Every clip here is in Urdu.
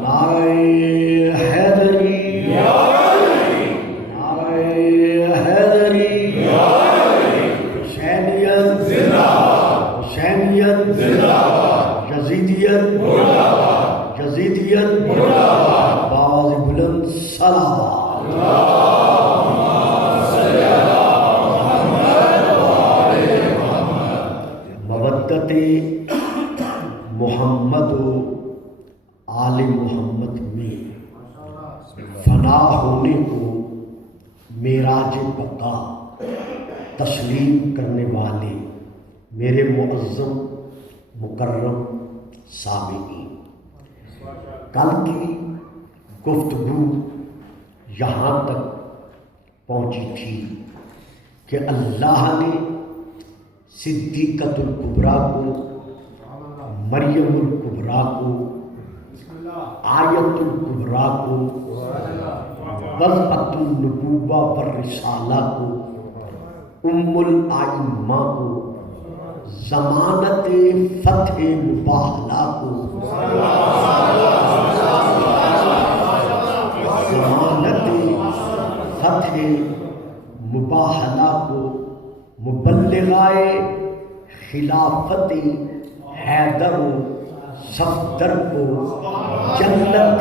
نعرہ حیدری، نعرہ حیدری، حسینیت حسینیت، یزیدیت یزیدیت، باز بلند صلوات۔ مودت محمد و آل محمد میں فنا ہونے کو معراج بقا تسلیم کرنے والے میرے معظم مکرم سامعین، کل کی گفتگو یہاں تک پہنچی تھی کہ اللہ نے صدیقۃ الکبریٰ کو، مریم الکبریٰ کو، آیت الکبریٰ کو، وضعۃ النبوہ والرسالہ کو، ام الائمہ کو، ضمانت فتح مباہلہ کو، ضمانت فتح مباہلہ کو، مبلغائے خلافت حیدر و صفدر کو، جنت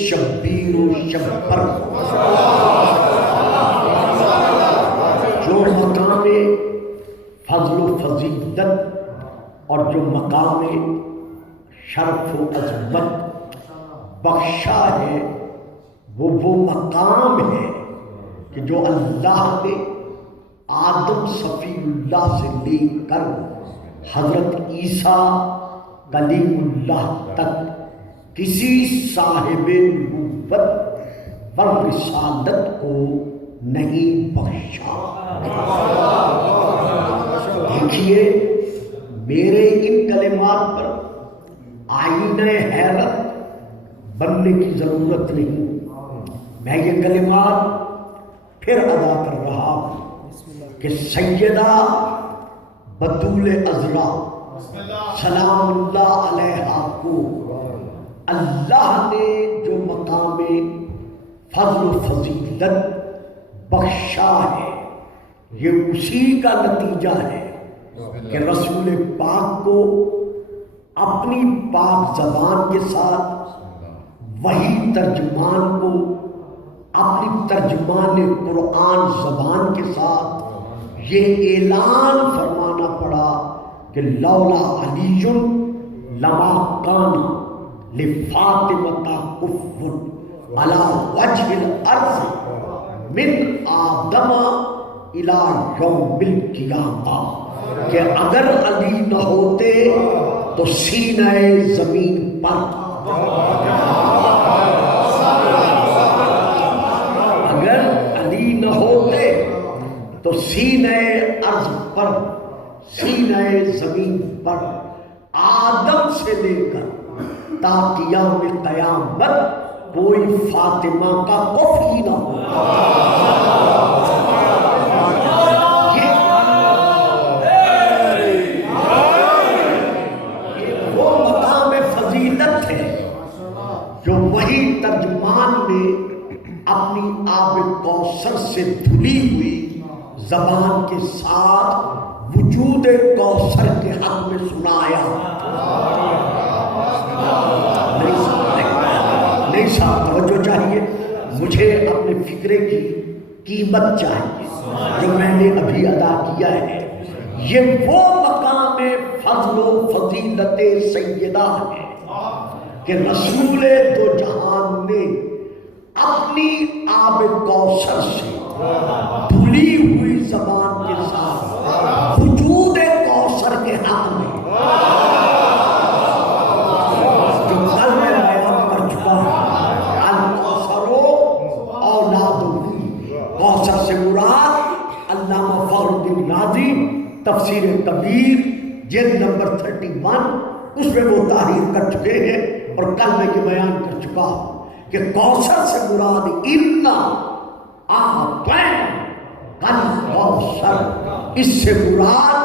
شبیر و شبر کو، جو مقام فضل و فضیلت اور جو مقام شرف و عظمت بخشا ہے، وہ مقام ہے کہ جو اللہ نے آدم صفی اللہ سے لے کر حضرت عیسیٰ کلیم اللہ تک کسی صاحب نبوت و رسالت کو نہیں بخشا۔ دیکھیے، میرے ان کلمات پر آئینہ حیرت بننے کی ضرورت نہیں، میں یہ کلمات پھر ادا کر رہا ہوں کہ سیدہ بطول عذرا سلام اللہ علیہا کو اللہ نے جو مقام فضل و فضیلت بخشا ہے، یہ اسی کا نتیجہ ہے کہ رسول پاک کو اپنی پاک زبان کے ساتھ وہی ترجمان کو اپنی ترجمان قرآن زبان کے ساتھ یہ اعلان فرمانا پڑا کہ لولا علی لما کان لفاطمۃ کفو علی وجہ الارض من آدم الی یوم القیامہ، کہ اگر علی نہ ہوتے تو سینہ زمین پر تو سینہ ارض پر، سینہ زمین پر آدم سے لے کر تا قیام قیامت کوئی فاطمہ کا کفی نہ ہو۔ یہ وہ مقام فضیلت ہے جو وہی ترجمان نے اپنی آب کوثر سے دھلی ہوئی زبان کے ساتھ وجود کوثر کے حق میں سنایا۔ نہیں صاحب، توجہ چاہیے، مجھے اپنے فکرے کی قیمت چاہیے جو میں نے ابھی ادا کیا ہے۔ یہ وہ مقام فضل و فضیلت سیدہ ہے کہ رسول دو جہان نے اپنی آب کوثر سے دھلی ہوئی زبان کے ساتھ وجود کوثر کے حق میں جو کل میں بیان کر چکا ہوں، الکوثر اولاد، کوثر سے مراد علامہ فخر الدین رازی تفسیر کبیر جلد نمبر 31 اس میں وہ تحریر کر چکے ہیں، اور کل میں یہ بیان کر چکا ہوں کہ کوثر سے مراد اِنَّا کوثر، اس سے مراد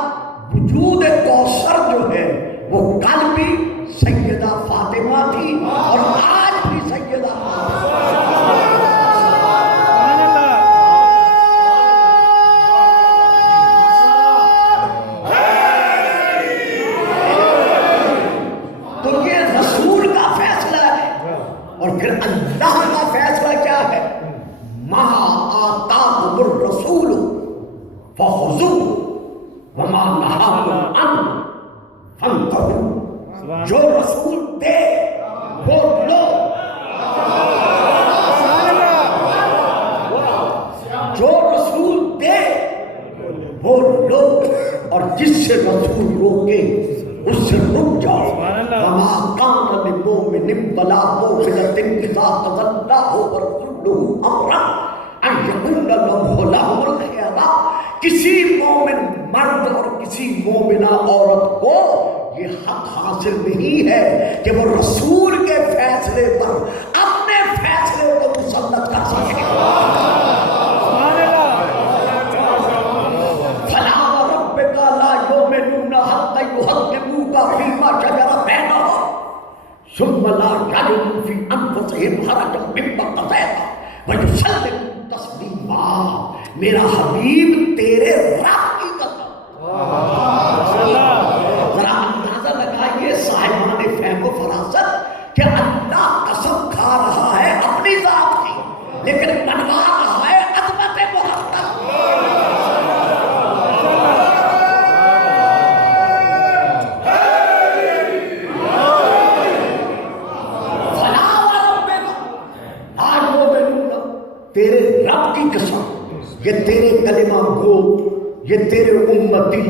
وجود کوثر جو ہے وہ کل بھی سیدہ فاطمہ تھی اور آج اور پھر اللہ کا فیصلہ کیا ہے؟ ما آتاکم الرسول فخذوہ وما نہاکم عنہ فانتہوا. جو رسول دے وہ لو، جو رسول دے وہ لو، اور جس سے رسول روکے اس سے رک جاؤ. وما کان لمؤمن ولا مؤمنۃ اذا قضى اللہ ورسولہ امرا ان یکون لهم الخیرہ. کسی مومن مرد اور کسی مومنہ عورت کو یہ حق حاصل نہیں ہے کہ وہ رسول کے فیصلے پر اپنے فیصلے کو مسلط کر سکے. فلا وربک لا یؤمنون حتی یحکموک فیما شجر بینہم ثم لا یجدوا فی انفسہم حرجا مما قضیت ویسلموا تسلیما. میرا حبیب تیرے رب کی قسم. ذرا اندازہ لگائیے صاحبان فہم و فراست کہ اللہ قسم کھا رہا ہے اپنی ذات کی، لیکن منوا رہا ہے عظمت محمد. فلا وربک لا یؤمنون، تیرے رب کی قسم، یہ تیرے کلمہ گو، یہ تیرے امتی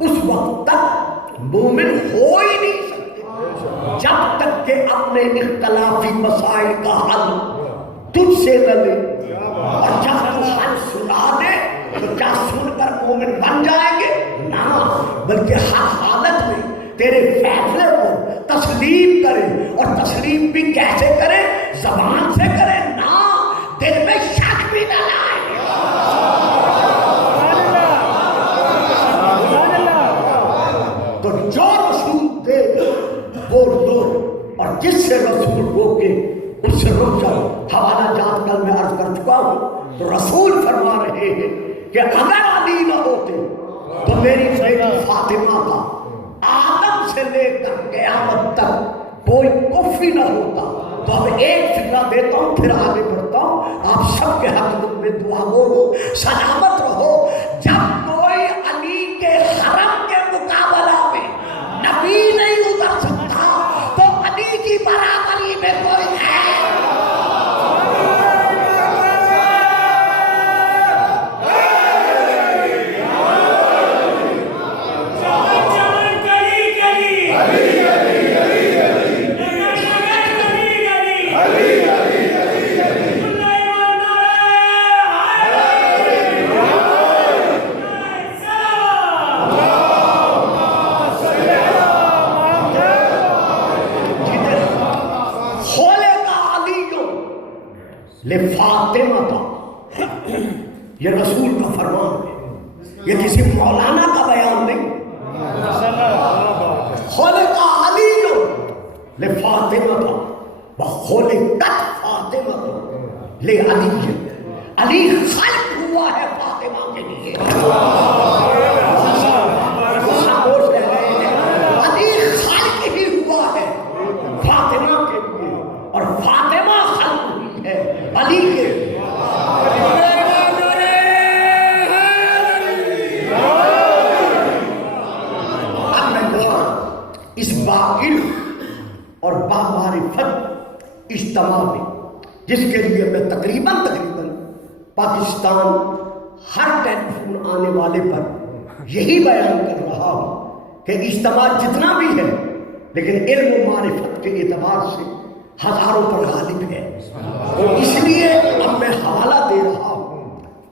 اس وقت تک مومن ہو ہی نہیں سکتے جب تک کہ اپنے اختلافی مسائل کا حل تجھ سے نہ لے. اور جب تو حل سنا دے تو کیا سن کر مومن بن جائیں گے؟ نہ، بلکہ ہر حالت میں تیرے فیصلے کو تسلیم کرے. اور تسلیم بھی کیسے کرے؟ زبان سے کرے نہ، دل میں شک بھی نہ لائے. تو جو رسول دے وہ لو، اور جس سے رسول روکے اس سے رک جاؤ. حوالہ جات کل میں عرض کر چکا ہوں. تو رسول فرما رہے ہیں کہ اگر علی نہ ہوتے تو میری بیٹی فاطمہ کا آدم سے لے کر قیامت تک کوئی کفی نہ ہوتا. تو اب ایک فکرہ دیتا ہوں پھر آگے بڑھتا ہوں. آپ سب کے حق میں دعا ہو، سلامت رہو. جب کوئی علی کے حرم کے مقابلہ میں نبی نہیں اتر سکتا تو علی کی برابری میں کوئی ہے؟ فاطمہ کا، یہ رسول کا فرمان ہے، یہ کسی مولانا کا بیان نہیں. خلق علی لفاطمہ کا وخلقت فاطمہ لعلی. علی خلق ہوا ہے فاطمہ کے لیے. علی خلق ہی ہوا ہے فاطمہ کے لیے، اور فاطمہ خلق ہوئی ہے علی کے. اس باعلم اور بامعرفت اجتماع میں جس کے لیے میں تقریباً پاکستان ہر ٹیلی فون آنے والے پر یہی بیان کر رہا ہوں کہ اجتماع جتنا بھی ہے لیکن علم و معرفت کے اعتبار سے ہزاروں پر غالب ہے. اس لیے اب میں حوالہ دے رہا ہوں.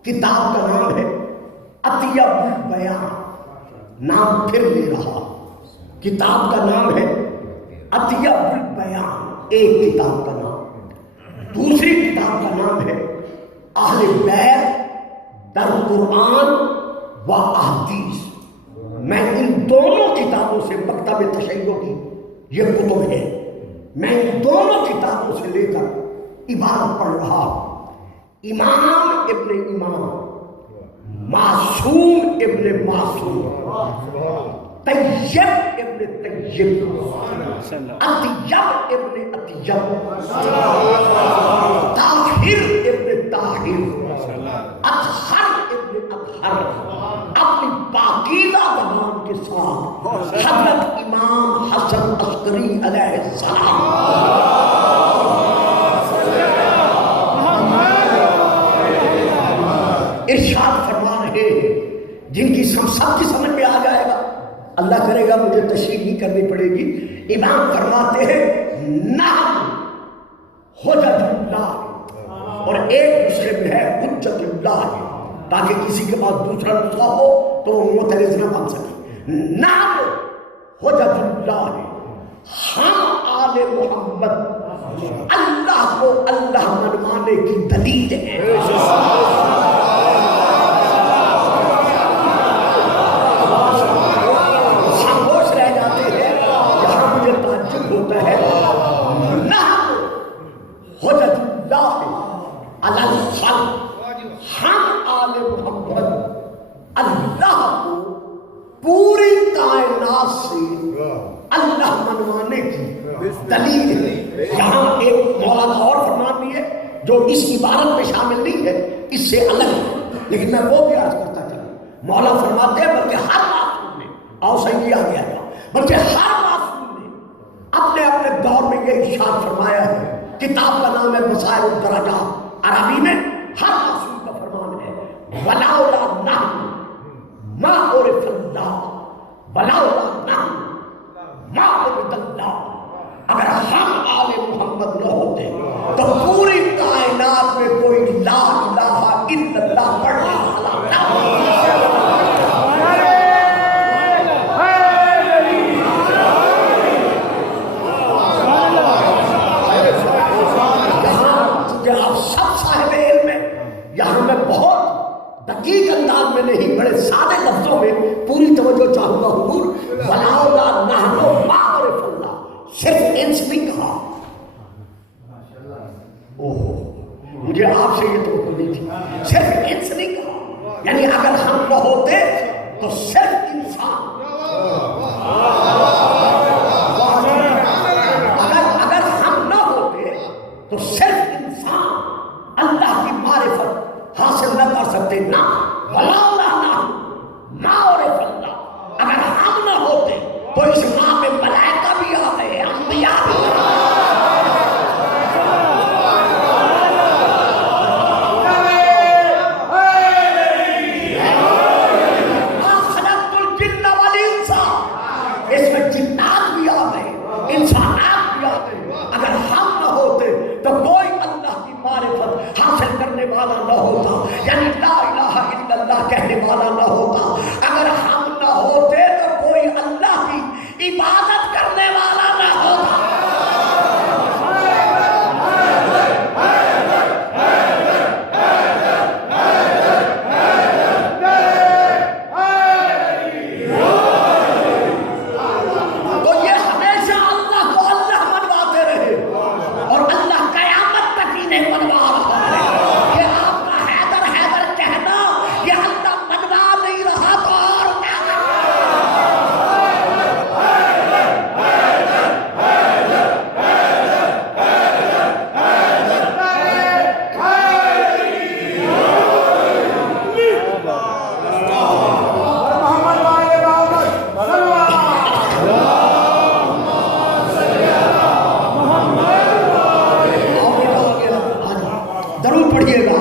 کتاب کا نام ہے عطیہ البیان. نام پھر لے رہا ہوں. کتاب کا نام ہے عطیہ البیان، ایک کتاب کا نام. دوسری کتاب کا نام ہے اہل بیت در قرآن و احادیث. میں ان دونوں کتابوں سے مکتب تشیع کی یہ کتب ہے، میں ان دونوں کتابوں سے لے کر عبارت پڑھ رہا ہوں. امام ابن امام، معصوم ابن معصوم، طیب ابن طیب، اطیب ابن اطیب، طاہر ابن طاہر، اطہر ابن اطہر، اپنی پاکیزہ زبان کے ساتھ حضرت امام حسن عسکری علیہ السلام ارشاد فرما رہے ہیں، جن کی سب کی سمجھ میں آ جائے گا، اللہ کرے گا مجھے تشریح نہیں کرنی پڑے گی۔ امام فرماتے ہیں نعم حجت اللہ، اور ایک نسخے میں ہے حجت اللہ، تاکہ کسی کے پاس دوسرا نسخہ ہو تو وہ معترض نہ بن سکے۔ نعم حجت اللہ، ہم آل محمد اللہ کو اللہ منوانے کی دلیل ہے۔ ہم آل محمد اللہ کو پوری کائنات سے اللہ منوانے کی دلیل ہے۔ یہاں ایک مولانا اور فرمان بھی ہے جو اس عبارت میں شامل نہیں ہے، اس سے الگ ہے، لیکن میں وہ بھی عرض کرتا چلا۔ مولا فرماتے ہیں بلکہ ہر معصوم نے، آؤ صحیح آ گیا تھا، بلکہ ہر معصوم نے اپنے اپنے دور میں یہ ارشاد فرمایا ہے۔ کتاب کا نام ہے مسائل الدرجات، عربی میں ہر معصوم کا فرمان ہے، وَلَوْلَا نَحْنُ مَا عُرِفَ اللَّهُ وَلَوْلَا نَحْنُ مَا عُبِدَ اللَّهُ، اگر ہم آل محمد نہ ہوتے تو پوری کائنات میں کوئی لا الہ الا اللہ پڑھنے والا نہ ہوتا۔ یہاں میں بہت دقیق انداز میں نہیں، بڑے سادے لفظوں میں پوری توجہ چاہوں گا حضور۔ وَلَوْلَا نَحْنُ مَا عُرِفَ اللَّهُ، صرف انس نہیں کہا، مجھے آپ سے یہ توقع نہیں تھی، صرف انس نہیں کہا، یعنی اگر ہم نہ ہوتے تو صرف انسان، اگر ہم نہ ہوتے تو صرف انسان اللہ کی معرفت حاصل نہ کر سکتے۔ نہ وَلَوْلَا نَحْنُ مَا عُرِفَ اللَّهُ، اگر ہم نہ ہوتے تو اس نام میں ملائکہ بھی آ گئے، انبیاء بھی آ گئے۔ خلقت الجن والانس، اس میں جنات بھی آ گئے، انسانات بھی آ گئے۔ اگر ہم نہ ہوتے تو کوئی اللہ کی معرفت حاصل کرنے والا نہ ہوتا، یعنی لا الہ الا اللہ کہنے والا نہ ہوتا۔ اگر ہم نہ ہوتے تو کوئی اللہ کی عبادت کرنے والا نہ ہوتا۔ تو یہ ہمیشہ اللہ کو اللہ منواتے رہے، اور اللہ قیامت تک انہیں منوا رہا ہے۔ یہ آپ کا حیدر حیدر کہنا، یہ اللہ منوا نہیں رہا تو اور کیا درود پڑھیے گا۔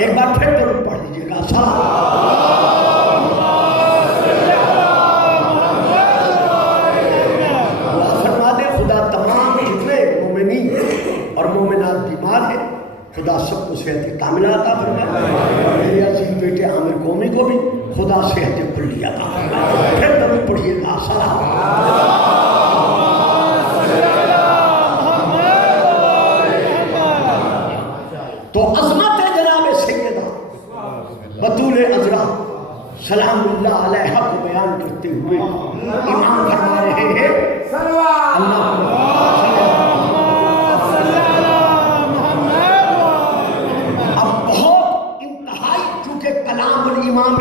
ایک بار پھر درود پڑھ دیجیے گا۔ فرما دے خدا تمام جتنے مومنین اور مومنات بیمار ہیں، خدا سب کو صحت کاملہ عطا فرمائے۔ میرے عزیز بیٹے عامر قومی کو بھی خدا صحت کلی عطا فرمائے۔ پھر درود پڑھیے گا۔ تو عظمت جناب سیدہ بطول عذرا سلام اللہ علیہ کو بیان کرتے ہوئے امام فرما رہے ہیں اللہ الامام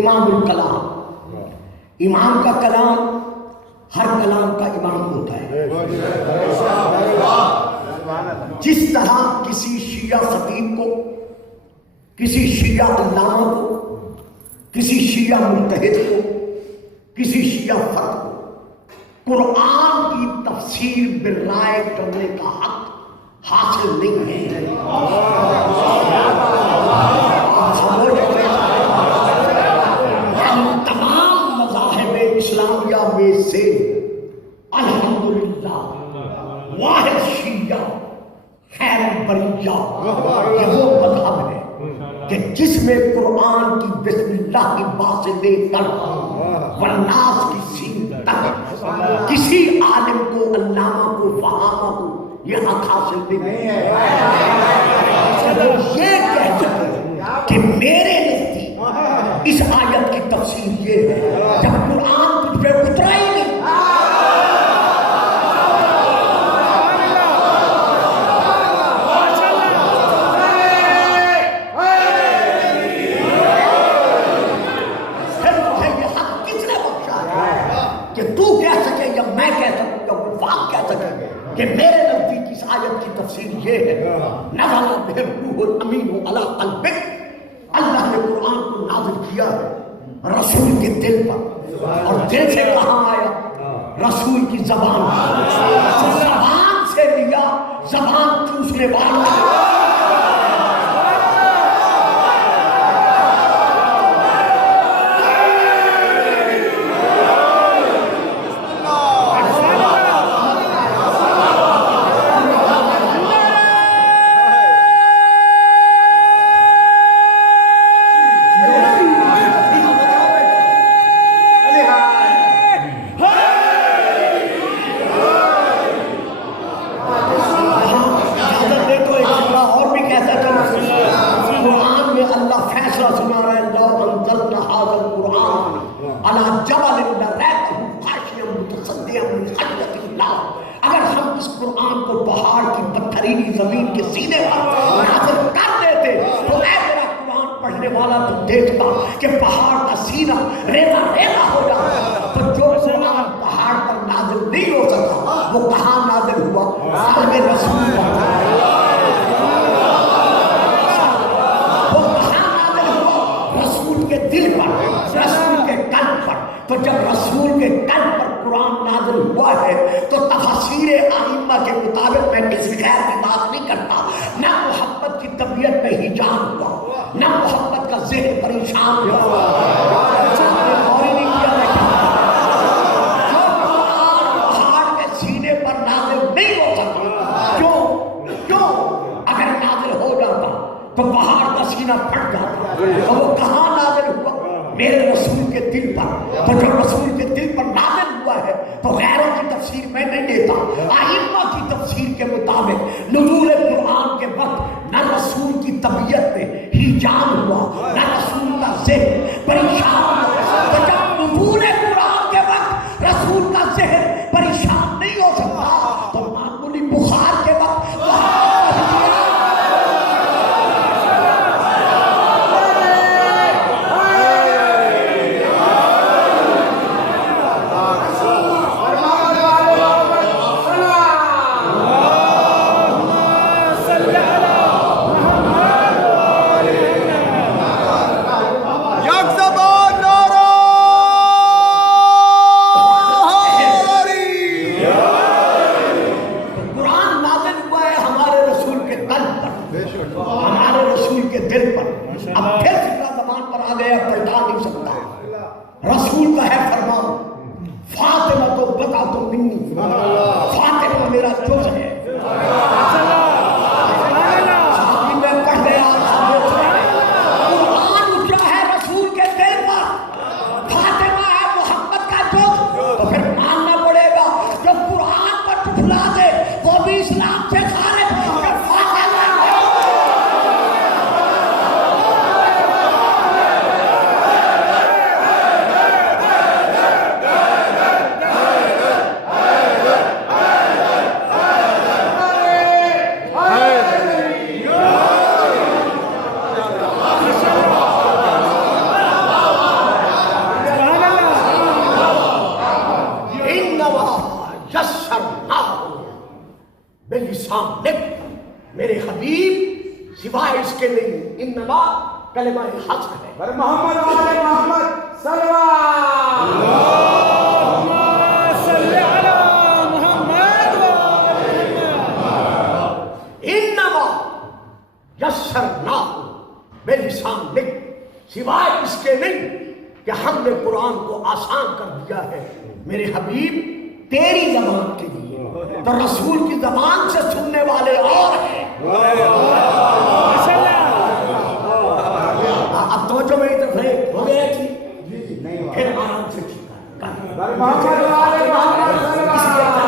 امام الکلام. امام کا کلام ہر کلام کا امام ہوتا ہے. جس طرح کسی شیعہ خطیب کو، کسی شیعہ علامہ کو، کسی شیعہ مجتہد کو، کسی شیعہ فرد کو قرآن کی تفسیر بالرائے کرنے کا حق حاصل نہیں ہے. ہم تمام مذاہب اسلامیہ میں سے الحمدللہ واحد شیعہ خیر بریہ یہ وہ مذہب ہے کہ جس میں قرآن کی بسم اللہ کی بات سے لے کر والناس کی سین تک کسی عالم کو، علامہ کو، فہامہ کو یہ حق حاصل نہیں ہے یہ کہہ سکتے کہ میرے نزدیک اس آیت کی تفسیر یہ ہے جب قرآن تجھ پہ اترا ہی نہیں. کہ میرے نزدیک اس آیت کی تفسیر یہ ہے نزل بہ الروح الامین علی قلبک، اللہ نے قرآن کو نازل کیا ہے رسول کے دل پر. اور دل سے کہاں آیا؟ رسول کی زبان سے لیا، زبان چوسنے والا. کہ پہاڑ کا سینہ ریلا ریلا ہو جاتا. تو جو قرآن پہاڑ پر نازل نہیں ہو سکا وہ کہاں نازل ہوا؟ قلب رسول پر. وہ کہاں نازل ہوا؟ رسول کے دل پر، رسول کے قلب پر. تو جب رسول کے قلب پر قرآن نازل ہوا ہے تو تفاسیر ائمہ کے مطابق میں کسی غیر کی بات نہیں کرتا. نہ محبت کی طبیعت میں ہیجان ہوا، نہ محبت کا ذہن پریشان ہوا. اور نہیں کیا جو قرآن پہاڑ کے سینے پر نازل نہیں ہو سکتا. کیوں؟ اگر نازل ہو جاتا تو پہاڑ کا سینہ پھٹ جاتا. تو وہ کہاں نازل ہوا؟ میرے رسول کے دل پر. تو جب رسول کے دل پر نازل ہوا ہے تو غیروں کی تفسیر میں نہیں دیتا. ائمہ کی تفسیر کے مطابق نزول قرآن کے وقت نہ رسول کی طبیعت میں ہیجان ہوا، نہ رسول کا ذہن پریشان ہوا. تو جب نزول قرآن کے وقت رسول کا ذہن پریشان نہیں ہو سکتا تو معمولی بخار کے وقت فاطمہ میرا جز ہے. قرآن اترا ہے رسول کے دل پر، فاطمہ ہے محمد کا جز. تو پھر ماننا پڑے گا جو قرآن پر ٹھٹلا دے وہ بھی اسلام سے خارج. کلمہ حق ہے. بر محمد آل محمد صلوات. اللہم صلی علی محمد انما یسرناہ بلسانک، سوائے اس کے نہیں کہ ہم نے قرآن کو آسان کر دیا ہے میرے حبیب تیری زبان کے لیے. تو رسول کی زبان سے سننے والے اور ہیں. اب توجہ میری طرف ہے، ہو گیا جی پھر آرام سے بر محمد آل محمد صلوات.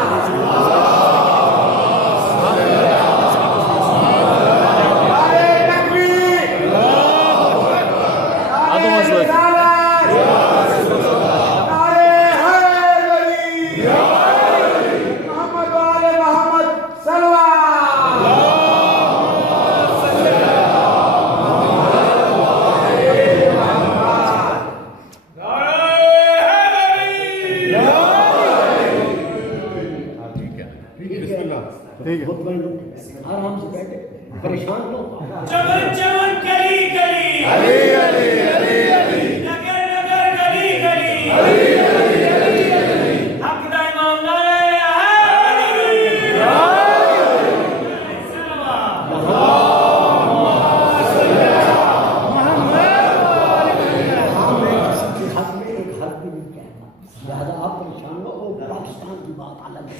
آرام سے بیٹھے، پریشان نہ ہو. چمن چمن کلی کلی علی علی علی علی نگر نگر گلی گلی علی علی علی علی حق دا امام نعرہ حیدری زیادہ آپ پریشان ہو. پاکستان کی بات الگ ہے.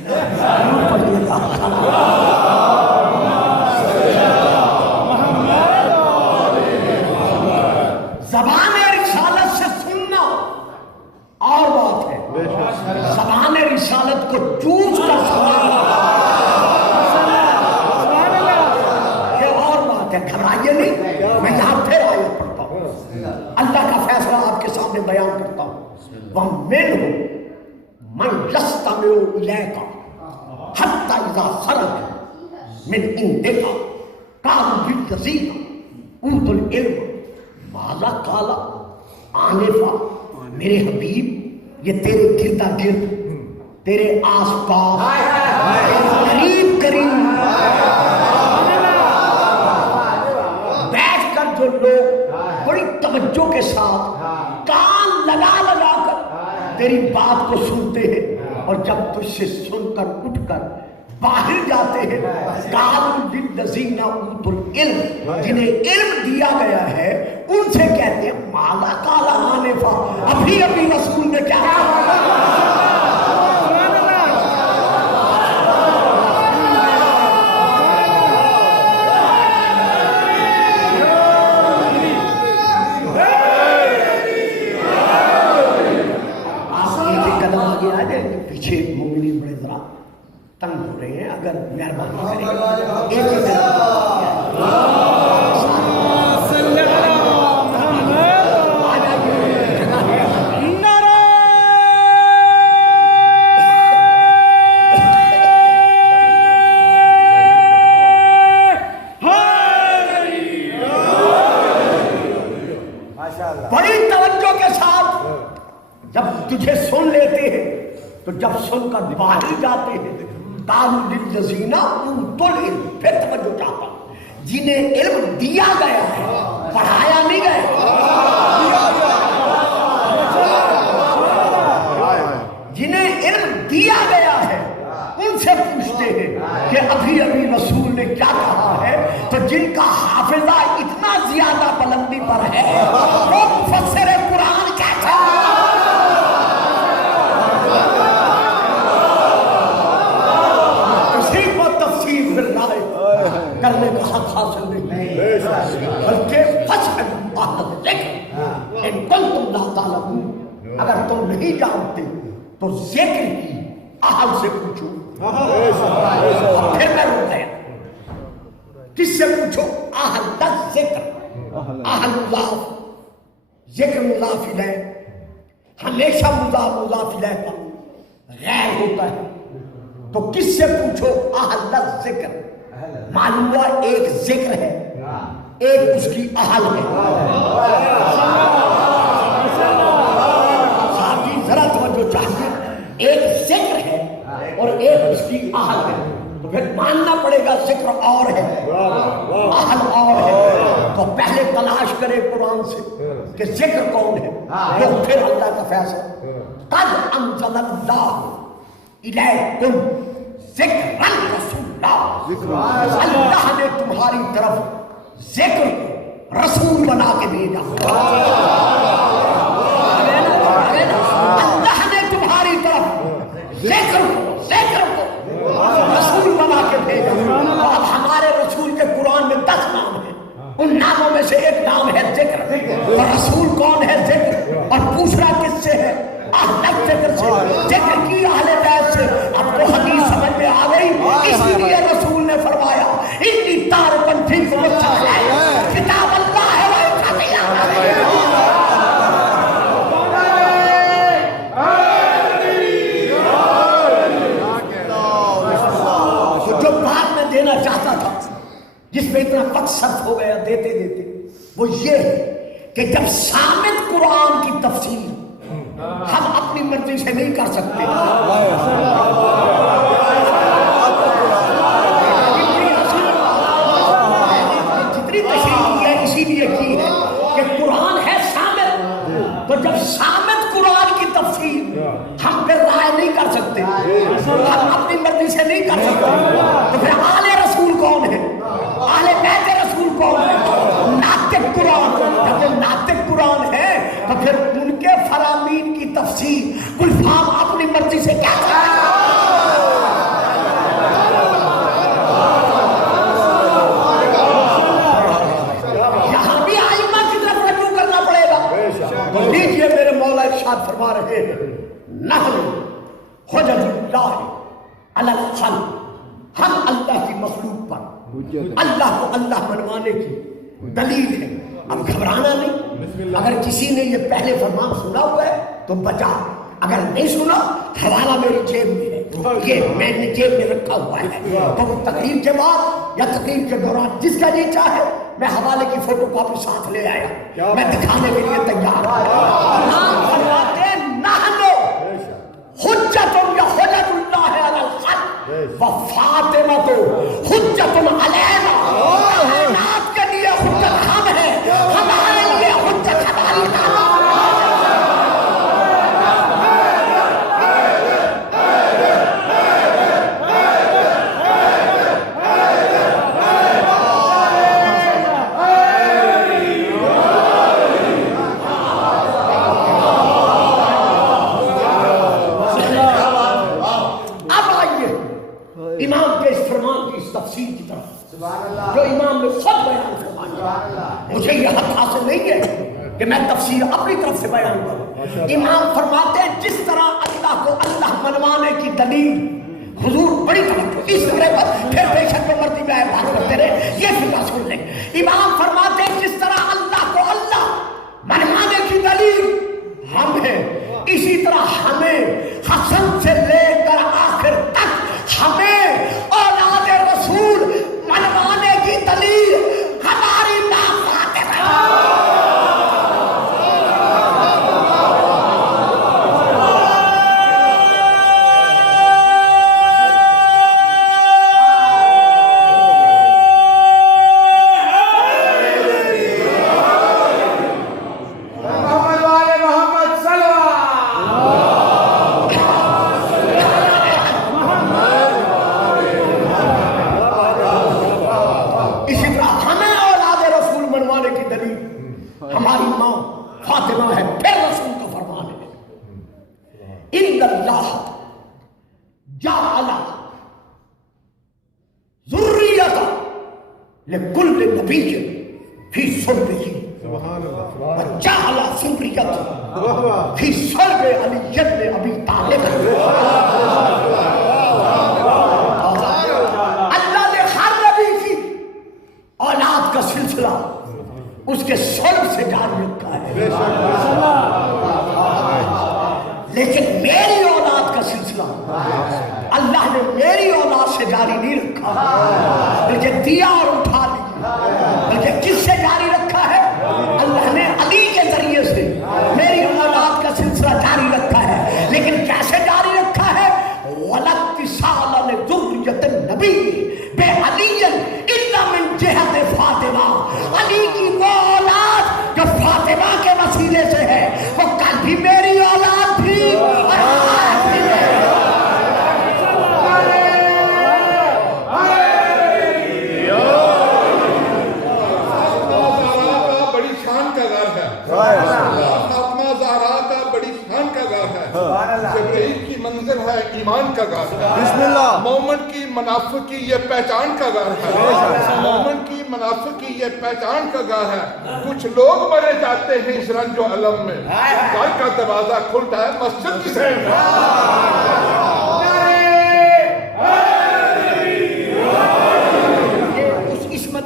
زبان رسالت سے سننا اور بات ہے، زبان رسالت کو چوز کر سننا یہ اور بات ہے. گھبرائیے نہیں، میں یہاں پھر آیت پڑھتا ہوں، اللہ کا فیصلہ آپ کے سامنے بیان کرتا ہوں. وَمِنْهُمْ مَنْ يَسْتَمِعُ إِلَيْكَ حَتَّى إِذَا خَرَجَ مِنْ عِنْدِكَ قَالُوا لِلَّذِينَ أُوتُوا الْعِلْمَ ماذا قال آنفا. میرے حبیب یہ تیرے گردا گرد، تیرے آس پاس، قریب قریب بیٹھ کر جو لوگ بڑی توجہ کے ساتھ کان لگا لگا کر تیری بات کو سنتے ہیں، اور جب تجھ سے سن کر اٹھ کر باہر جاتے ہیں، قالوا للذین اوتوا العلم، جنہیں علم دیا گیا ہے ان سے کہتے ہیں ماذا قال آنفا، ابھی ابھی رسول نے کیا کہا. پیچھے مومنین بڑے ذرا تنگ ہو رہے ہیں، اگر مہربانی کریں ایک ہی بڑی توجہ کے ساتھ جب تجھے سن لیتے ہیں تو جب سن کر باہر جاتے ہیں قالوا للذین اوتوا العلم، پھر توجہ چاہتا ہوں، جنہیں علم دیا گیا ہے، پڑھایا نہیں گیا، جنہیں علم دیا گیا ہے ان سے پوچھتے ہیں کہ ابھی ابھی رسول نے کیا کہا ہے. تو جن کا حافظہ اتنا زیادہ بلندی پر ہے وہ مفسر قرآن کہتا ہے. کرنے کا حق حاصل نہیں، بلکہ فاسألوا اہل الذکر ان کنتم لا تعلمون، اگر تم نہیں جانتے تو ذکر کی اہل سے پوچھو. پھر میں رک گیا، کس سے پوچھو؟ اہل الذکر. اہل مضاف، ذکر مضاف الیہ، ہمیشہ مضاف الیہ پر غیر ہوتا ہے. تو کس سے پوچھو؟ اہل الذکر. معلوم ہوا ایک ذکر ہے، ایک اس کی اہل ہے. صاحب جی ذرا توجہ چاہیے، ایک ذکر ہے اور ایک اس کی اہل ہے. تو پھر ماننا پڑے گا ذکر اور ہے، اہل اور ہے. تو تو پہلے تلاش کرے قرآن سے کہ ذکر کون ہے، وہ پھر اللہ کا فیصلہ۔ قد انزل اللہ الیکم ذکرا رسولا، اللہ نے تمہاری طرف ذکر کو رسول بنا کے بھیجا۔ اللہ نے تمہاری طرف ذکر کو رسول بنا کے بھیجا۔ تو اب ہمارے رسول کے قرآن میں 10 نام ہیں، ان ناموں میں سے ایک نام ہے ذکر، اور رسول کون ہے؟ ذکر۔ اور پوچھنا کس سے ہے؟ اہل ذکر سے، ذکر کی اہل بیت سے۔ اب تو حدیث سمجھ میں آ گئی، اسی لیے رسول نے فرمایا انی تارکن فیکم الثقلین، کتاب اللہ ہے وہ جو بعد میں دینا چاہتا تھا، جس میں اتنا وقت صرف ہو گیا دیتے دیتے، وہ یہ ہے کہ جب صامت قرآن کی تفسیر ہم اپنی مرضی سے نہیں کر سکتے، جتنی تشریح کی ہے اسی لیے کی ہے کہ قرآن ہے صامت، تو جب صامت قرآن کی تفسیر ہم پھر رائے نہیں کر سکتے، ہم اپنی مرضی سے نہیں کر سکتے، تو پھر آل رسول کون ہے؟ آل بیت رسول کون ہے؟ ناطق قرآن۔ جب وہ ناطق قرآن ہے تو پھر ان کے فرامین کی تفسیر گلفام اپنی مرضی سے کیا کریں؟ یہاں بھی آئمہ کی طرف رجوع کرنا پڑے گا۔ تو لیجئے میرے مولا ارشاد فرما رہے ہیں نحن حجج اللہ علی الخلق، ہم اللہ کی مخلوق پر اللہ کو اللہ منوانے کی دلیل ہے۔ اب گھبرانا نہیں، اگر کسی نے یہ پہلے فرمان سنا ہوا ہے تو بچا، اگر نہیں سنا حوالہ میری جیب میں ہے، یہ میں نے جیب میں رکھا ہوا ہے، تو وہ تقریر کے بعد یا تقریر کے دوران جس کا جی چاہے میں حوالے کی فوٹو کاپی ساتھ لے آیا، میں دکھانے کے لیے تیار ہوں۔ نام فرماتے نحنو حجت یا حجت اللہ علی الخلق و فاطمہ حجت علینا، کائنات کے لیے حجت ہم ہیں، ہمارے لیے حجت ہماری دعوت۔ امام کے اس فرمان کی اس تفسیر کی طرف جو امام نے خود بیان فرمایا، مجھے یہ حق حاصل نہیں ہے کہ میں تفسیر اپنی طرف سے بیان کروں۔ امام فرماتے ہیں جس طرح اللہ کو اللہ منوانے کی دلیل، حضور بڑی توجہ اس طرح پر پھر بے شک مرضی میں بات کرتے رہے، یہ فکر سن لیں۔ امام فرماتے ہیں جس طرح اللہ کو اللہ منوانے کی دلیل ہم ہیں، اسی طرح ہمیں حسن سے لے کر آخر تک ہمیں اولاد رسول منوانے کی دلیل ہماری ماں فاطمہ۔ محمد والے محمد صلی اللہ۔ اسی طرح ہمیں اولاد رسول منوانے کی دلیل ہماری ماں فاطمہ ہے، پھر رسول کا فرمان ہے ان اللہ جعل ذریۃ لکل نبی فی صلبہ وجعل ذریۃ فی صلب علی بن ابی طالب۔ اللہ نے ہر نبی کی اولاد کا سلسلہ اس کے صلب سے جاری رکھا ہے، لیکن میری اولاد کا سلسلہ اللہ نے میری اولاد سے جاری نہیں رکھا، بلکہ دیا اور اٹھا لیا، بلکہ کس سے جاری رکھا ہے؟ اللہ نے علی کے ذریعے سے میری اولاد کا سلسلہ جاری رکھا ہے، لیکن کیسے جاری رکھا ہے؟ وَلَاتصَالَ لِذُرِّيَّةِ النَّبِيِّ بِعَلِيٍّ إِلَّا مِن جِهَةِ فاطمہ، علی کی ہے ایمان کا گھر ہے. بسم اللہ. مومن کی منافق کی یہ پہچان کا گھر ہے. مومن کی منافق کی یہ پہچان کا گھر ہے. کچھ لوگ مرے جاتے ہیں اس رنج و علم میں. گھر کا دروازہ کھلتا ہے مسجد کی سیر میں.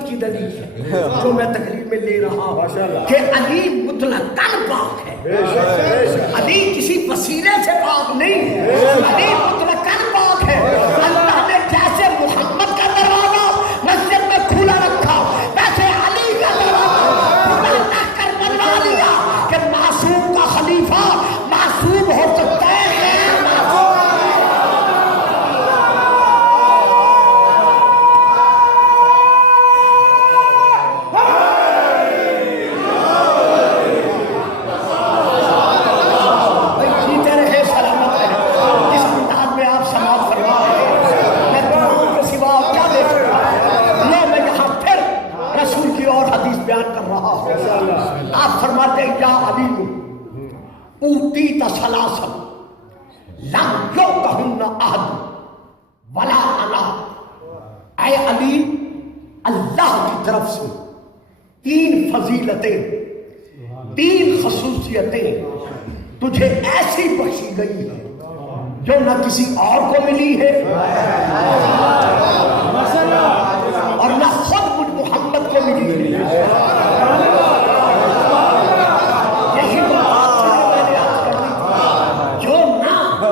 کی دلیل ہے جو میں تقریر میں لے رہا ہوں کہ علی مطلقاً پاک ہے. علی کسی وسیلے سے پاک نہیں ہے. علی مطلقاً پاک ہے. اللہ نے جیسے محمد کا دروازہ مسجد میں کھلا رکھا ویسے علی کا دروازہ کھلا رکھ کر بنوا لیا کہ معصوم کا خلیفہ معصوم ہو سکتا ہے. آپ فرماتے ہیں یا علی اوتیت سلاسل لم یؤتہن احد ولا انا. اے علی اللہ کی طرف سے 3 فضیلتیں 3 خصوصیتیں تجھے ایسی بخشی گئی ہے جو نہ کسی اور کو ملی ہے اور نہ خود مجھ محمد کو ملی ہے.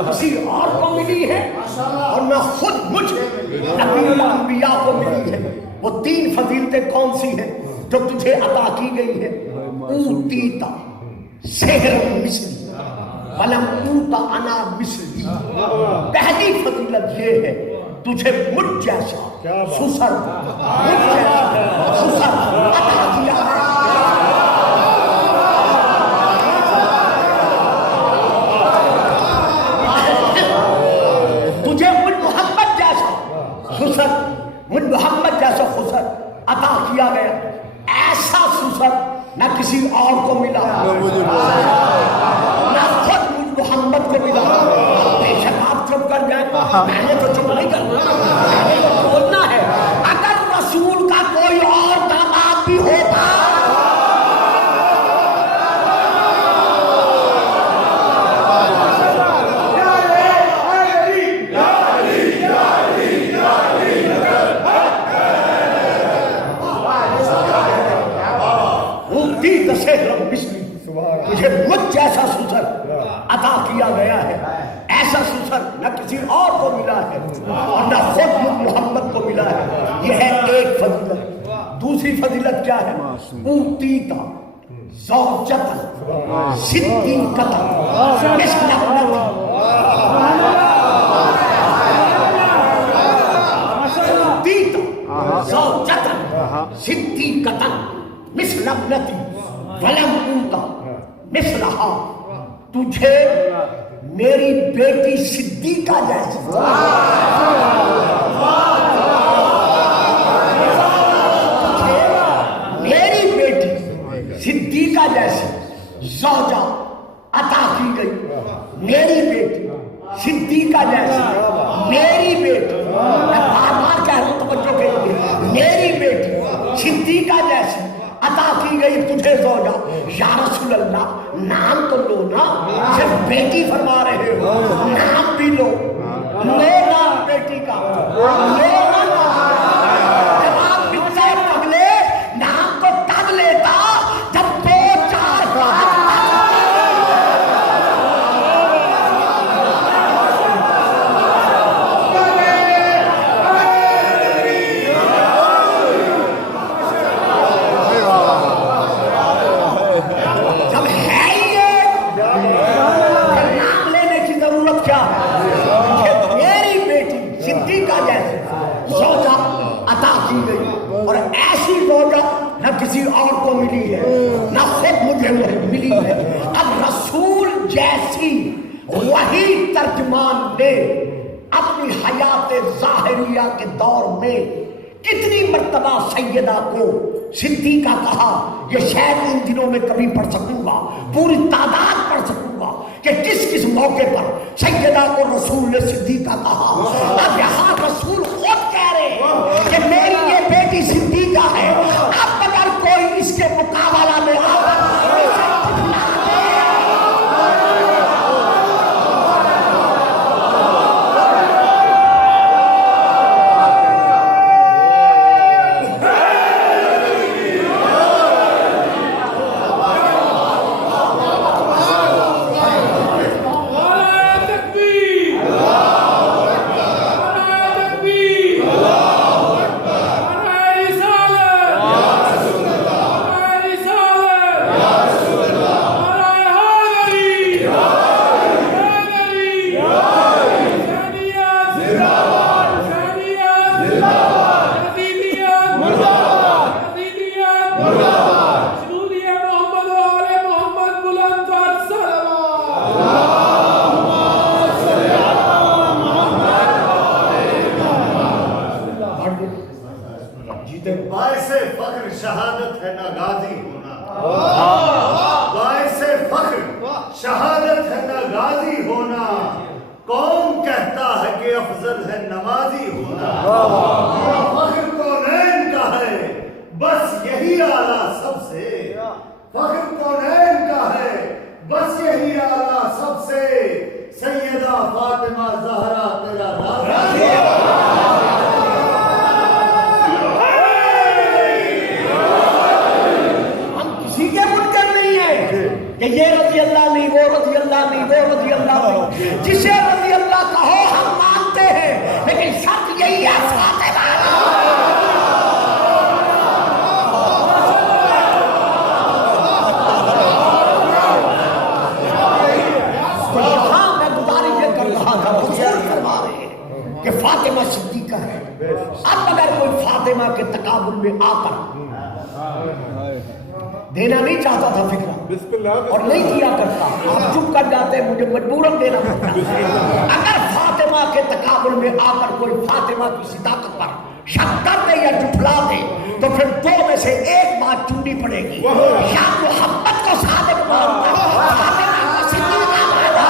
کسی اور کو ملی ہے اور نہ خود مجھ نبی الانبیاء کو ملی ہے. وہ 3 فضیلتیں کون سی ہیں جو تجھے عطا کی گئی ہے؟ اوتیتا سحر مثلی ولم اوت انا مثلی. پہلی فضیلت یہ ہے تجھے مجھ جیسا سسر عطا کیا ہے. مجھ محمد جیسا خسر عطا کیا گیا. ایسا خسر نہ کسی اور کو ملا نہ خود مجھ محمد کو ملا. بے شک آپ چپ کر جائیں. میں نے تو چپ نہیں کرنا, میں نے تو بولنا ہے. اگر رسول کا کوئی اور داماد بھی ہوتا مجھے مجھ جیسا سسر عطا کیا گیا ہے. ایسا سسر نہ کسی اور کو ملا ہے اور نہ خود محمد کو ملا ہے. یہ ہے ایک فضیلت. دوسری فضیلت کیا ہے؟ اوتیتا زوجتن صدیقتن مثل ابنتی. اوتیتا زوجتن صدیقتن مثل ابنتی ولم اوتا مثلہا. تجھے میری بیٹی صدیقہ جیسی میری بیٹی صدیقہ جیسی زوجہ عطا کی گئی. میری بیٹی صدیقہ جیسی میری بیٹی, میں بار بار کہہ رہا ہوں توجہ کریے, میری بیٹی صدیقہ جیسی عطا کی گئی تجھے زوجہ. یا رسول اللہ نام تو لو نا, صرف بیٹی فرما رہے ہو, نام بھی لو. لو نام بیٹی کا, لو نا نام. جب آپ بچے پگلے نام تو تب لیتا جب 2-4 کسی اور کو ملی ہے نہ خود مجھے ملی ہے. اب رسول جیسی وہی ترجمان نے اپنی حیات ظاہریہ کے دور میں کتنی مرتبہ سیدہ کو صدیقہ کہا. یہ شاید ان دنوں میں کبھی پڑھ سکوں گا, پوری تعداد پڑھ سکوں گا کہ کس کس موقع پر سیدہ کو رسول نے صدیقہ کہا. اب یہاں رسول خود کہہ رہے ہیں کہ میری یہ بیٹی صدیقہ ہے. اب اگر کوئی اس کے مقابلہ میں باعث فخر شہادت ہے نہ غازی ہونا. باعث فخر شہادت ہے نہ غازی ہونا. کون کہتا ہے کہ افضل ہے نمازی ہونا. فخر کونین کا ہے بس یہی اعلیٰ سب سے. فخر کونین کا ہے بس یہی اعلیٰ سب سے. سیدہ فاطمہ زہرا تیرا راضی کہ یہ رضی اللہ نہیں، وہ رضی اللہ نہیں، وہ رضی اللہ نہیں. جسے رضی اللہ کہو ہم مانتے ہیں، لیکن شرط یہی ہے فاطمہ. تو یہاں میں گزارش یہ کر رہا تھا، حضور فرما رہے ہیں کہ فاطمہ صدیقہ ہے. اب اگر کوئی فاطمہ کے تقابل میں آ کر دینا نہیں چاہتا تھا فکرہ اور نہیں دیا کرتا، آپ چپ کر جاتے، مجھے مجبوراً دینا پڑتا. اگر فاطمہ کے تقابل میں آ کر کوئی فاطمہ کی صداقت پر شک کر دے یا جھٹلا دے تو پھر دو میں سے ایک بات چننی پڑے گی. یا محبت کو صادق ماننا، فاطمہ کو صدیقہ ماننا.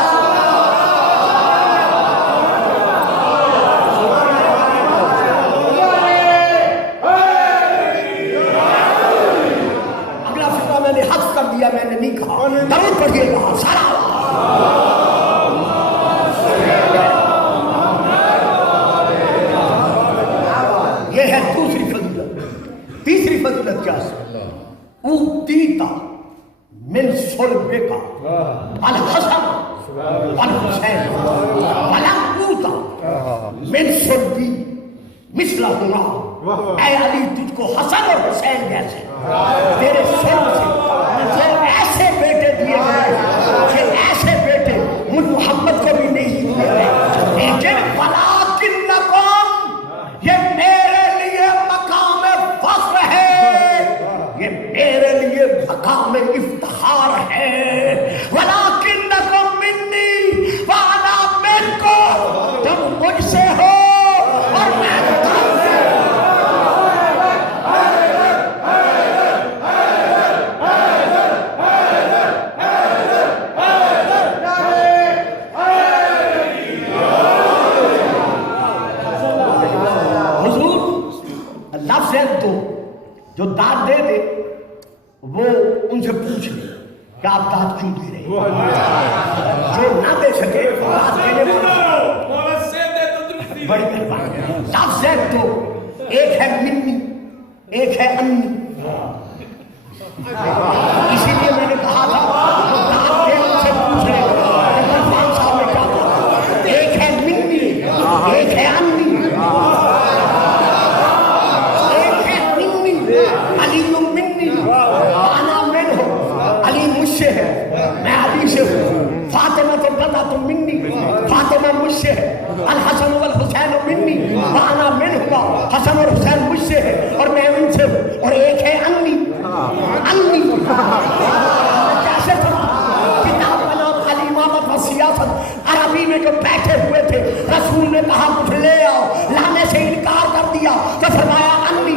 میں نے نہیں کہا، درود پڑھیے گا سارا. یہ ہے دوسری فضیلت. تیسری فضیلت کیا ہے؟ اوتیتا من صلبک الحسن والحسین ولم اوتا من صلبی مثلہما. اے علی تجھ کو حسن اور حسین جیسے تیرے صلب سے ایسے بیٹے دیے گئے کہ ایسے بیٹے مجھ محمد کو بھی نہیں دیے گئے. لیکن وَلَٰكِنَّكُمْ یہ میرے لیے مقام فخر ہے، یہ میرے لیے مقام افتخار ہے. وَلَٰكِنَّكُمْ مِنِّي وَأَنَا مِنكُمْ. تم مجھ سے ہو اور میں تم سے. جو داد دے دے وہ ان سے پوچھ لے کہ آپ داد کیوں دے رہے ہیں. جو نہ دے سکے داد دینے بڑی مہربانی. لفظ ہے تو ایک ہے منی، ایک ہے انی. اسی لیے میں نے کہا تھا جو داد دے ان سے پوچھ لے. عرفان صاحب نے کہا تھا ایک ہے منی، ایک ہے انی. علی منی وانا منہ. علی مجھ سے ہے، میں علی سے ہوں. فاطمہ تو بتا تم منی، فاطمہ مجھ سے ہے. الحسن والحسین منی وانا منہ. حسن اور حسین مجھ سے ہے اور میں ان سے ہوں. اور ایک ہے انی. انی کیسے کتاب کا نام الامامۃ والسیاست. عربی میں جو بیٹھے ہوئے تھے رسول نے کہا مجھ لے آؤ، لانے سے انکار کر دیا تو فرمایا انی.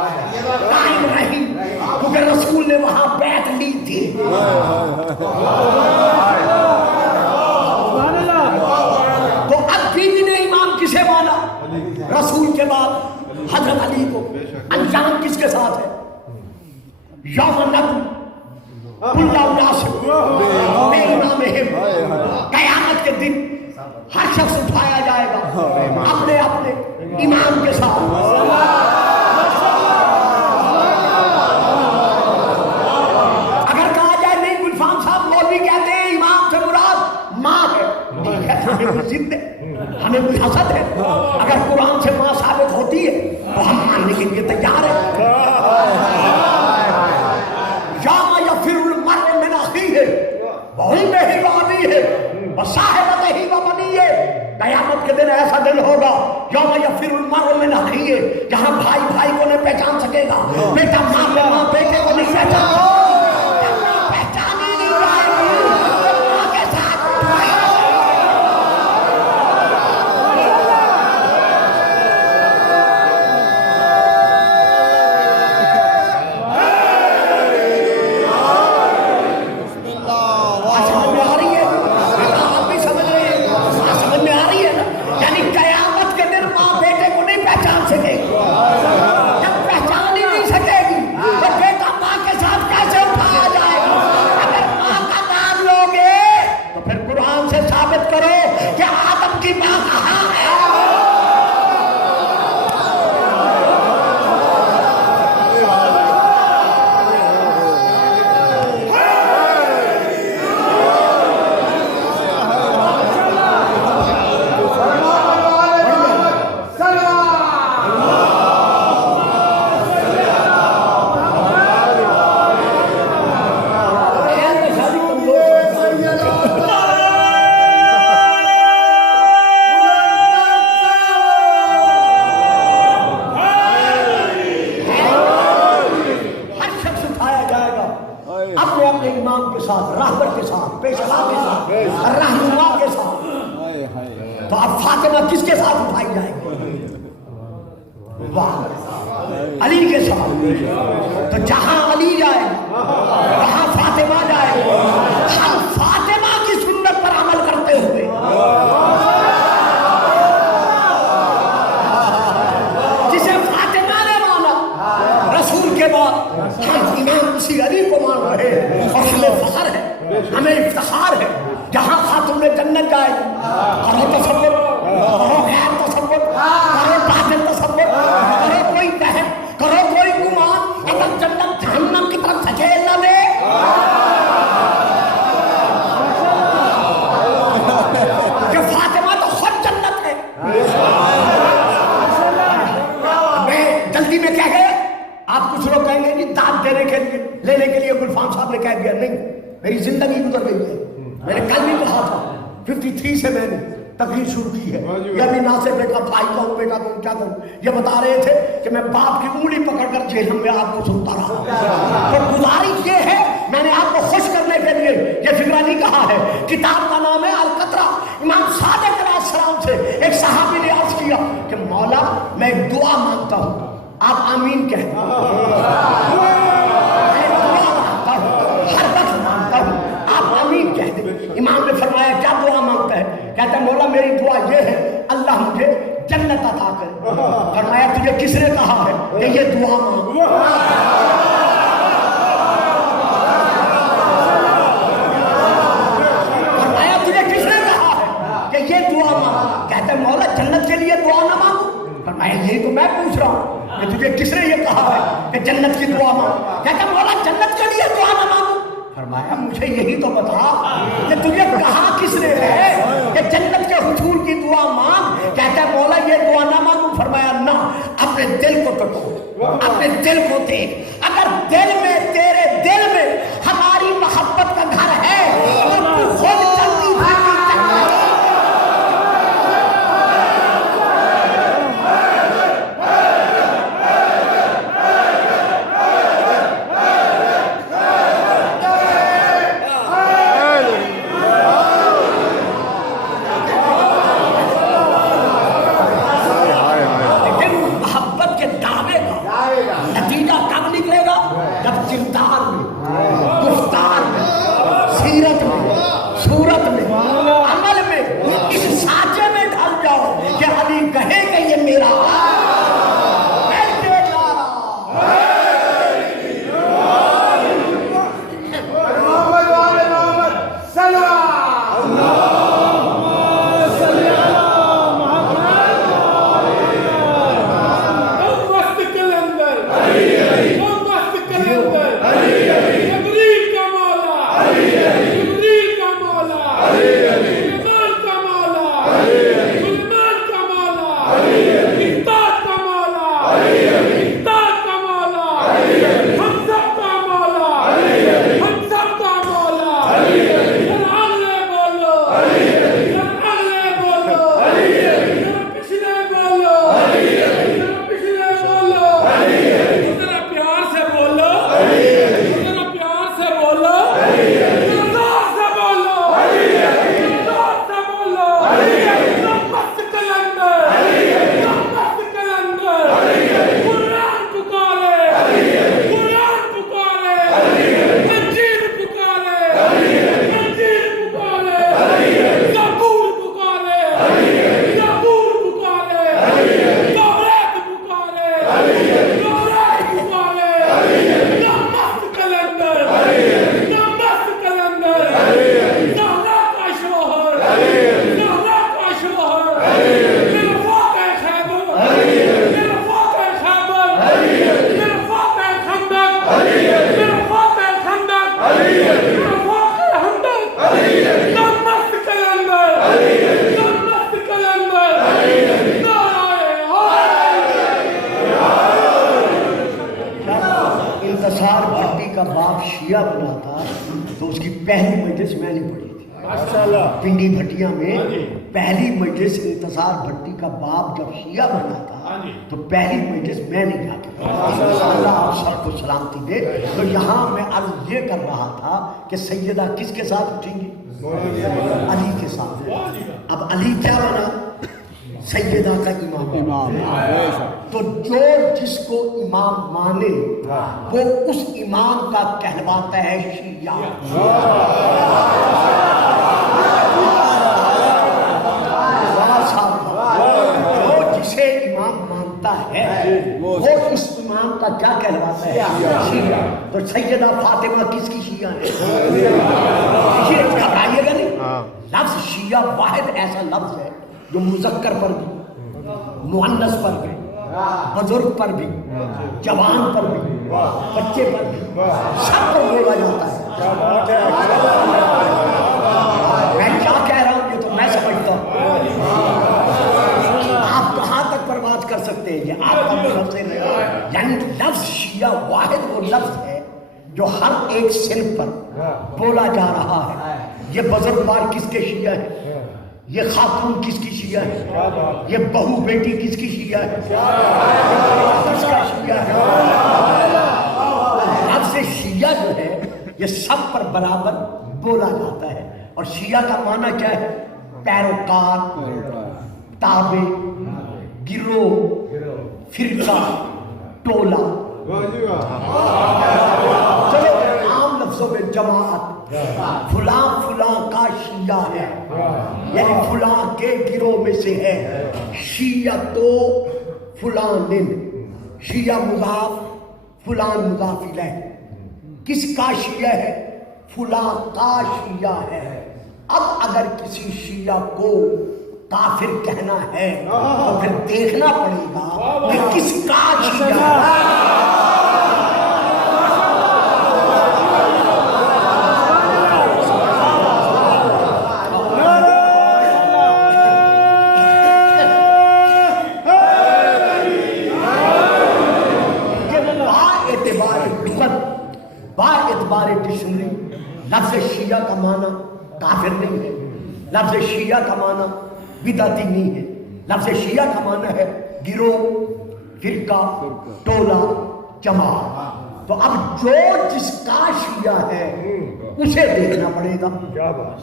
قائم رہی کیونکہ رسول نے وہاں بیعت لی تھی. تو اب بیوی نے امام کسے مانا؟ رسول کے بعد حضرت علی کو. انجام کس کے ساتھ ہے؟ یوم النبی کل الناس بے امامہم. قیامت کے دن ہر شخص اٹھایا جائے گا اپنے اپنے امام کے ساتھ. اگر کہا جائے نہیں گلفام صاحب مولوی کہتے ہیں امام سے مراد ماں ہے، ٹھیک ہے، ہمیں کوئی ضد ہے، ہمیں کوئی حسد ہے. اگر قرآن سے ماں ثابت ہوتی ہے تو ہم ماننے کے لیے تیار ہیں. یوم یفر المرء من اخیہ وامہ وابیہ وصاحبتہ وبنیہ. قیامت کے دن ایسا دن ہوگا یوم یفر المرء من اخیہ، جہاں بھائی بھائی کو نہیں پہچان سکے گا، بیٹا ماں کو، ماں بیٹے کو نہیں پہچان سکے گا، پہچانی نہیں جائے گی ماں کے ساتھ. تو اب فاطمہ کس کے ساتھ اٹھائی جائے گی؟ علی کے ساتھ. تو جہاں علی جائے وہاں فاطمہ جائے. ہم فاطمہ کی سنت پر عمل کرتے ہوئے جسے فاطمہ نے مانا رسول کے بعد ہم امام اسی علی کو مان رہے ہیں. اور ہمیں فخر ہے، ہمیں افتخار ہے. جہاں خاتون جنت جائے کرو تصور، کرو خیر تصور، کرو باطل تصور، کرو کوئی وہم، کرو کوئی گمان. اگر جنت جہنم کی طرف دھکیل نہ دے کہ فاطمہ تو خود جنت ہے. میں جلدی میں کہہ گئے. آپ کچھ لوگ کہیں گے کہ داد دینے کے لیے لینے کے لیے گلفام صاحب نے کہہ دیا. نہیں، میری زندگی گزر گئی ہے. میں نے کل بھی کہا تھا 53 سے میں نے تقریر شروع کی ہے. یہ ابھی ناصر بیٹا بھائی کہوں، بیٹا کہوں، کیا کہوں. یہ بتا رہے تھے کہ میں باپ کی انگلی پکڑ کر جہنم میں آپ کو سنتا رہا. تو گزارش یہ ہے، میں نے آپ کو خوش کرنے کے لیے یہ فکرہ نہیں کہا ہے. کتاب کا نام ہے القطرہ. امام صادق علیہ السلام سے ایک صحابی نے عرض کیا کہ مولا میں ایک دعا مانگتا ہوں، آپ آمین کہتے ہیں. میں دعا مانگتا ہوں، ہر وقت مانگتا ہوں، آپ آمین کہتے ہیں. امام نے فرمایا کیا دعا مانگتا ہے؟ کہتا ہے مولا میری دعا یہ ہے اللہ مجھے جنت عطا کرے. فرمایا تجھے کس نے کہا ہے کہ یہ دعا مانگ؟ فرمایا تجھے کس نے کہا ہے کہ یہ دعا مانگ؟ کہتا ہے مولا جنت کے لیے دعا نہ مانگو. فرمایا یہی تو میں پوچھ رہا ہوں کہ تجھے کس نے یہ کہا ہے کہ جنت کی دعا مانگ؟ کہتا ہے مولا جنت کے لیے دعا نہ مانگو. فرمایا مجھے یہی تو بتا کہ تجھے کہا کس نے ہے کہ جنت کے حصول کی دعا مانگ؟ کہتا ہے مولا یہ دعا نہ مانگو. فرمایا نہ، اپنے دل کو ٹٹو، اپنے دل کو دیکھ. اگر دل میں تیرے دل میں ہماری محبت کا گھر ہے اور تو خود چلتی پھرتی شیعہ بنا تھا تو اس کی پہلی مجلس میں نے پڑھی تھی پنڈی بھٹیا میں. پہلی مجلس انتصار بھٹی کا باپ جب شیعہ بنا تھا تو پہلی مجلس میں نے جا کے اللہ آپ سب کو سلامتی دے. تو یہاں میں عرض یہ کر رہا تھا کہ سیدہ کس کے ساتھ اٹھیں گی؟ علی کے ساتھ. اب علی کیا بنا؟ سیدہ کا امام. تو جو جس کو امام مانے وہ اس امام کا کہلواتا ہے شیعہ. جو جسے امام مانتا ہے وہ اس امام کا کیا کہلواتا ہے؟ شیعہ. تو سیدہ فاطمہ کس کی شیعہ ہے؟ گھبرائیے گا نہیں. لفظ شیعہ واحد ایسا لفظ ہے جو مذکر پر بھی، مؤنث پر بھی، بزرگ پر بھی، جوان پر بھی، بچے پر بھی، سب پر بولا جاتا ہے. میں کیا کہہ رہا ہوں یہ تو میں سمجھتا ہوں. آپ کہاں تک پرواز کر سکتے ہیں یہ آپ کا لفظ ہے. یعنی لفظ شیعہ واحد وہ لفظ ہے جو ہر ایک صنف پر بولا جا رہا ہے. یہ بزرگوار کس کے شیعہ ہے؟ یہ خاتون کس کی شیعہ ہے؟ یہ بہو بیٹی کس کی شیعہ ہے؟ کس کا شیعہ ہے؟ لفظ شیعہ جو ہے یہ سب پر برابر بولا جاتا ہے. اور شیعہ کا معنی کیا ہے؟ پیروکار، تابع، گروہ، فرقہ، ٹولہ. چلو عام لفظوں میں جماعت. فلاں فلاں کا شیعہ ہے یعنی فلاں کے گروہ میں سے ہے. شیعہ تو فلاں شیعہ مضاف فلاں مضاف الیہ. کس کا شیعہ ہے؟ فلاں کا شیعہ ہے. اب اگر کسی شیعہ کو کافر کہنا ہے تو پھر دیکھنا پڑے گا کہ کس کا شیعہ ہے. ڈکشنری لفظ شیعہ کا معنی کافر نہیں ہے. لفظ شیعہ کا معنی بدعتی نہیں ہے. لفظ شیعہ کا معنی ہے گروہ، فرقہ، ٹولہ، جماعت. تو اب جو جس کا شیعہ ہے اسے دیکھنا پڑے گا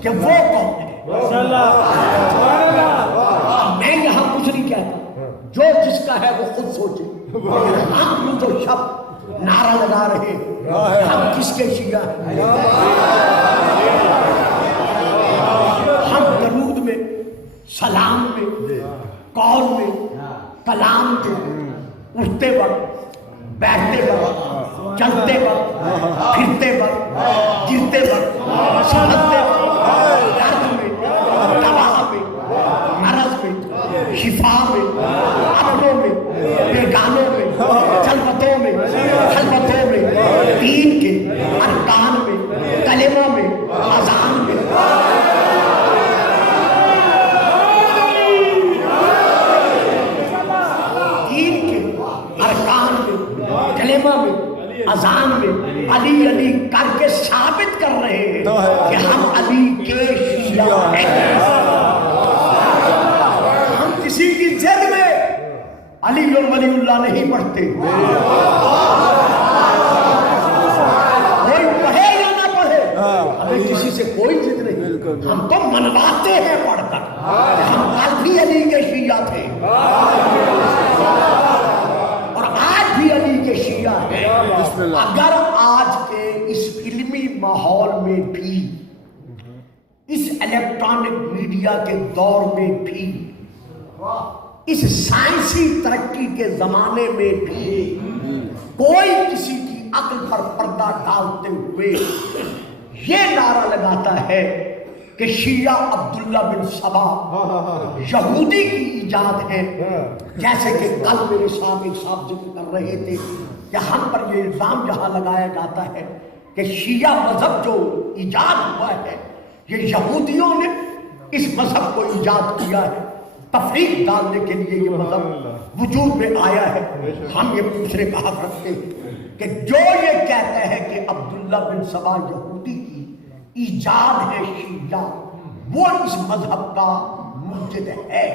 کہ وہ کون ہے. میں یہاں کچھ نہیں کہتا، جو جس کا ہے وہ خود سوچے. ہم تو شب نعرہ لگا رہے ہم کس کے شیعہ ہیں. ہم درود میں، سلام میں، قول میں، کلام میں، اٹھتے وقت، بیٹھتے وقت، چلتے وقت، پھرتے وقت، گرتے وقت، سمجھتے وقت، درد میں، دوا میں، مرض میں، شفا میں، اپنوں میں، بیگانوں میں، خلوتوں میں، دین کے ارکان میں، کلمہ میں، اذان میں. دین کے ارکان میں، کلمہ میں، اذان میں علی علی کر کے ثابت کر رہے ہیں کہ ہم علی کے شیعہ ہیں. ہم کسی کی ضد میں علی اور ولی اللہ نہیں پڑھتے. کوئی پڑھے یا نہ پڑھے ہمیں کسی سے کوئی ضد نہیں. ہم تو منواتے ہیں پڑھ کر. ہم کل بھی علی کے شیعہ تھے اور آج بھی علی کے شیعہ ہیں. اگر آج کے اس علمی ماحول میں بھی، اس الیکٹرانک میڈیا کے دور میں بھی، اس سائنسی ترقی کے زمانے میں بھی کوئی کسی کی عقل پر پردہ ڈالتے ہوئے یہ نعرہ لگاتا ہے کہ شیعہ عبداللہ بن سبا یہودی کی ایجاد ہے، جیسے کہ کل میرے صاحب ایک صاحب ذکر کر رہے تھے کہ ہم پر یہ الزام جہاں لگایا جاتا ہے کہ شیعہ مذہب جو ایجاد ہوا ہے یہ یہودیوں نے اس مذہب کو ایجاد کیا ہے. تفریق ڈالنے کے لیے یہ مذہب وجود میں آیا ہے. ہم یہ پوچھنے کا حق رکھتے ہیں کہ جو یہ کہتے ہیں کہ عبداللہ بن سبا یہودی کی ایجاد ہے شیعہ، وہ اس مذہب کا منجد ہے۔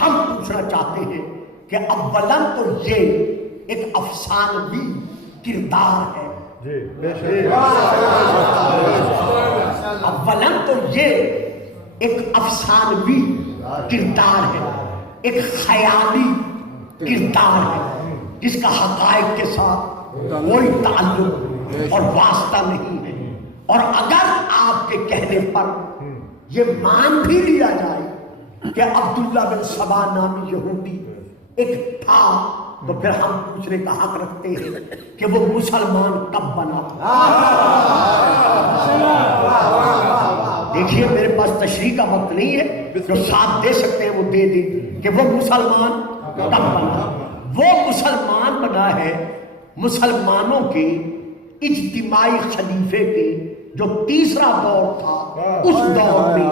ہم پوچھنا چاہتے ہیں کہ اولاً تو یہ ایک افسانوی کردار ہے، اولاً تو یہ ایک افسانوی کردار ہے، ایک خیالی کردار ہے جس کا حقائق کے ساتھ کوئی تعلق اور واسطہ نہیں ہے۔ اور اگر آپ کے کہنے پر یہ مان بھی لیا جائے کہ عبداللہ بن سبا نامی یہودی ایک تھا، تو پھر ہم پوچھنے کا حق رکھتے ہیں کہ وہ مسلمان کب بنا؟ دیکھیے میرے پاس تشریح کا وقت نہیں ہے، جو ساتھ دے سکتے ہیں وہ دے دیں کہ وہ مسلمان کب بنا۔ وہ مسلمان بنا ہے مسلمانوں کے اجتماعی خلیفے کے جو تیسرا دور تھا، اس دور میں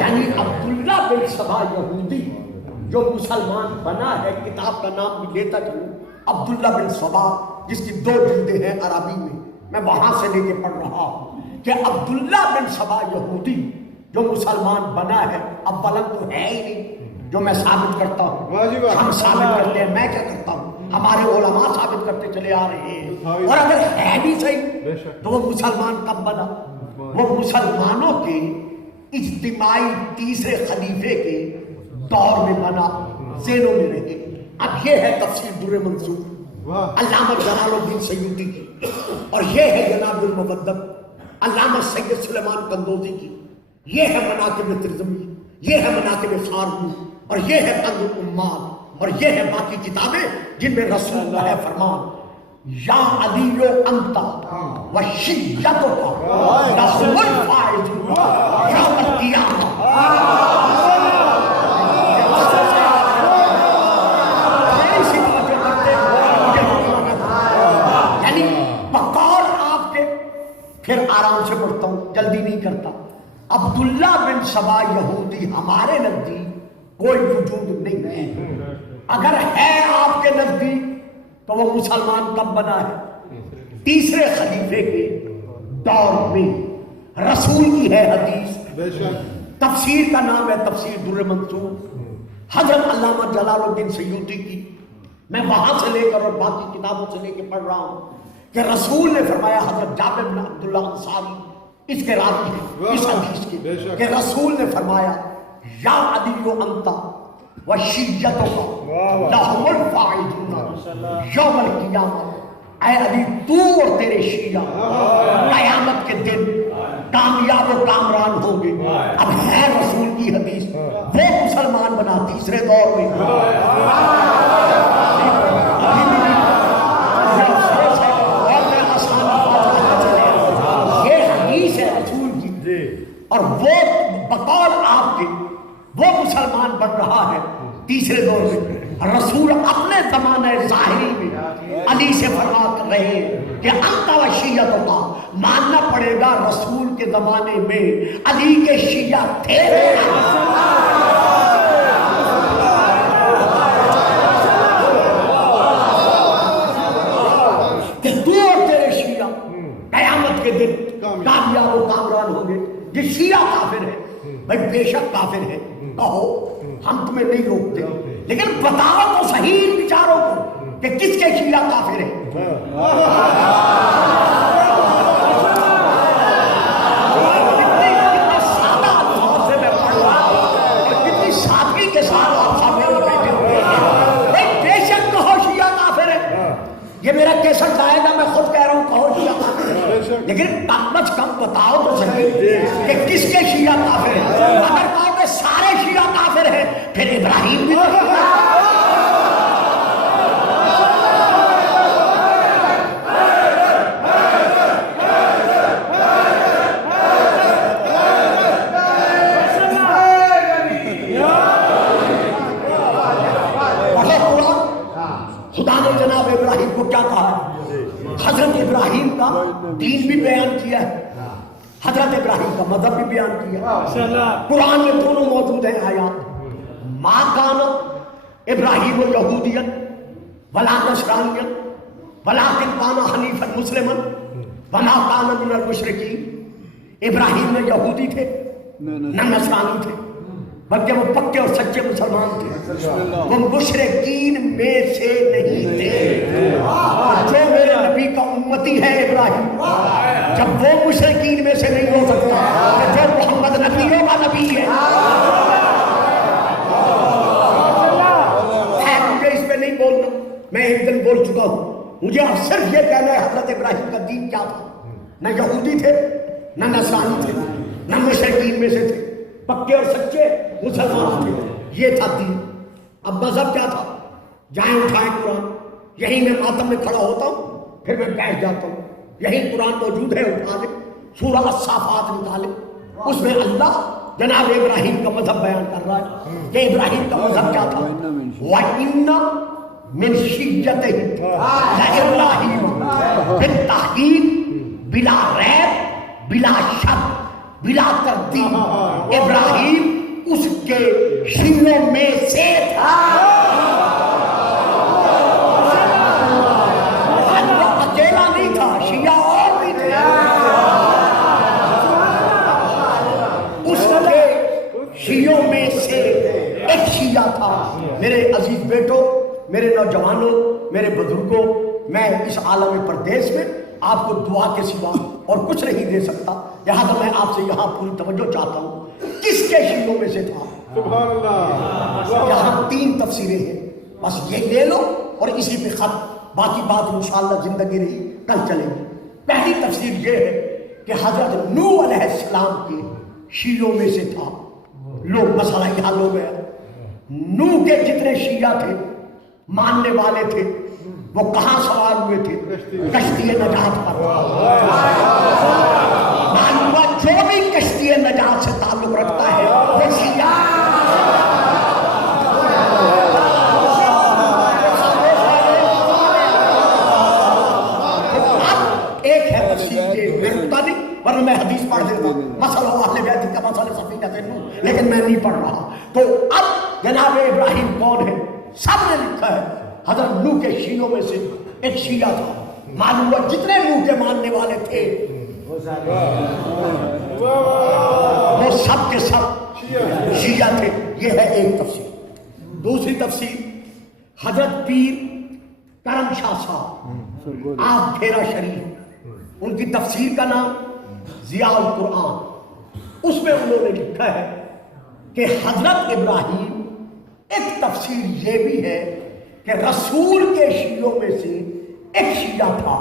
یعنی عبداللہ بن سبا یہودی جو مسلمان بنا ہے، کتاب کا نام بھی لیتا چلوں عبداللہ بن سبا، جس کی 2 جلدیں ہیں عربی میں وہاں سے لے کے پڑھ رہا ہوں کہ عبداللہ بن سبا یہودی جو مسلمان بنا ہے، اولاً تو ہے ہی نہیں جو میں ثابت کرتا ہوں، ہم ثابت کرتے ہیں، میں کیا کرتا ہوں، ہمارے علماء ثابت کرتے چلے آ رہے ہیں۔ اور اگر ہے بھی صحیح تو وہ مسلمان کب بنا؟ وہ مسلمانوں کے اجتماعی تیسرے خلیفے کے دور میں بنا، ذہنوں میں رہے۔ اب یہ ہے تفسیر در منصور علامہ جلال الدین سیوطی کی، اور یہ ہے جناب المبدل علامہ سید سلیمان قندوزی کی، یہ ہے مناقب ترمذی، یہ ہے مناقب خارمی، اور یہ ہے کنز الامال، اور یہ ہے باقی کتابیں جن میں رسول اللہ ہے فرمان یا علی انت و شیعتک لهم الفائزون یوم القیامہ۔ یعنی بقول آپ کے، پھر آرام سے پڑھتا ہوں، جلدی نہیں کرتا۔ عبداللہ بن سبا یہودی ہمارے نزدیک کوئی وجود نہیں ہے، اگر ہے آپ کے نزدیک تو وہ مسلمان کب بنا ہے؟ تیسرے خلیفے کے دور میں۔ رسول کی ہے حدیث، تفسیر کا نام ہے تفسیر در منصور، حضرت علامہ جلال الدین سیوطی کی، میں وہاں سے لے کر اور باقی کتابوں سے لے کے پڑھ رہا ہوں کہ رسول نے فرمایا، حضرت جابر بن عبداللہ انصاری اس کے راوی ہیں اس حدیث کے، کہ رسول نے فرمایا یا علی انت و شیعتک لهم الفائزون یوم القیامہ، اے علی تو اور تیرے شیعہ قیامت کے دن کامیاب و کامران ہوں گے۔ اب ہے رسول کی حدیث، وہ مسلمان بنا تیسرے دور میں۔ یہ حدیث ہے رسول کی، اور وہ بقول آپ کے وہ مسلمان بن رہا ہے تیسرے دور میں۔ رسول اپنے زمانے ظاہری میں علی سے فرما کر رہے ہیں کہ انت و شیعتک، ماننا پڑے گا رسول کے زمانے میں علی کے شیعہ تھے، کہ تو اور تیرے شیعہ قیامت کے دن کامیاب و کامران ہوں گے۔ یہ شیعہ کافر ہے بھائی، بے شک کافر ہے، کہو ہم تمہیں نہیں روکتے، لیکن بتاؤ تو صحیح ان بیچاروں کو کہ کس کے شیعہ کافر ہے۔ کتنے سادہ الفاظ سے میں پڑھ رہا ہوں اور کتنی سادگی کے ساتھ آپ سامنے میں بیٹھے ہوئے ہیں۔ بھائی بے شک کہو شیعہ کافر ہے، یہ میرا کیسٹ جائے گا، میں خود کہہ رہا ہوں کہو شیعہ کافر ہے، لیکن کم از کم بتاؤ تو صحیح کہ کس کے شیعہ کافر ہے۔ اگر کہو کہ سارے شیعہ کافر ہیں پھر ابراہیم بھی خدا نے جناب ابراہیم کو کیا کہا ہے؟ حضرت ابراہیم کا دین بھی بیان کیا ہے، حضرت ابراہیم کا مذہب بھی بیان کیا، قرآن میں دونوں موجود ہیں آیات۔ ما کان ابراہیم و یہودیت ولا نصرانیت ولکن کان حنیفا مسلما وما کان من المشرکین. ابراہیم نہ یہودی تھے نہ نصرانی تھے بلکہ وہ پکے اور سچے مسلمان تھے. وہ مشرکین میں سے نہیں تھے. جو میرے نبی کا امتی ہے ابراہیم، جب وہ مشرکین میں سے نہیں ہو سکتا تو جو محمد نبیوں کا نبی ہے. مجھے اس پہ نہیں بولنا، میں ایک دن بول چکا ہوں. مجھے اب صرف یہ کہنا ہے حضرت ابراہیم کا دین کیا تھا. نہ یہودی تھے نہ نصرانی تھے نہ مشرکین میں سے تھے، پکے اور سچے مسلمان تھے. یہ تھا دین. اب مذہب کیا تھا؟ جائیں اٹھائیں قرآن، یہیں میں ماتم میں کھڑا ہوتا ہوں پھر میں بیٹھ جاتا ہوں. یہیں قرآن موجود ہے، اٹھا لیں سورہ الصافات نکالیں، اس میں اللہ جناب ابراہیم کا مذہب بیان کر رہا ہے کہ ابراہیم کا مذہب کیا تھا. وَإِنَّ من شیعتہ لإبراہیم بالتحقیق بلا ریب بلا شک بلا تردید ابراہیم اس کے شیعوں میں سے تھا. اللہ اکیلا نہیں تھا، شیعہ اور بھی تھے. اس کے شیعوں میں سے ایک شیعہ تھا. میرے عزیز بیٹوں، میرے نوجوانوں، میرے بزرگوں، میں اس عالم پردیس میں آپ کو دعا کے سوا اور کچھ نہیں دے سکتا. لہٰذا میں آپ سے یہاں پوری توجہ چاہتا ہوں. کس کے شیعوں میں سے تھا؟ سبحان اللہ. یہاں 3 تفسیریں ہیں، بس یہ لے لو اور اسی پہ ختم. باقی بات انشاءاللہ زندگی رہی کل چلے گی. پہلی تفسیر یہ ہے کہ حضرت نوح علیہ السلام کے شیعوں میں سے تھا. لوگ مسئلہ یہ حل ہو گیا. نوح کے جتنے شیعہ تھے، ماننے والے تھے، وہ کہاں سوار ہوئے تھے؟ کشتی نجات پر. معلوم ہوا جو بھی کشتی نجات سے تعلق رکھتا ہے وہ شیعہ. اب ایک ہے تفسیر یہ، میں رکتا نہیں ورنہ میں حدیث پڑھ دیتا، مسئلہ اہل بیت کا مسئلہ سفینہ نوح، لیکن میں نہیں پڑھ رہا. تو اب جناب ابراہیم کون ہے؟ سب نے لکھا ہے حضرت نوح کے شیعوں میں سے ایک شیعہ تھا. معلوم ہوا جتنے نوح کے ماننے والے تھے وہ سب کے سب شیعہ تھے. یہ ہے ایک تفسیر. دوسری تفسیر حضرت پیر کرم شاہ صاحب آپ پھیرا شریف، ان کی تفسیر کا نام ضیاء القرآن. اس میں انہوں نے لکھا ہے کہ حضرت ابراہیم، ایک تفسیر یہ بھی ہے کہ رسول کے شیعوں میں سے ایک شیعہ تھا.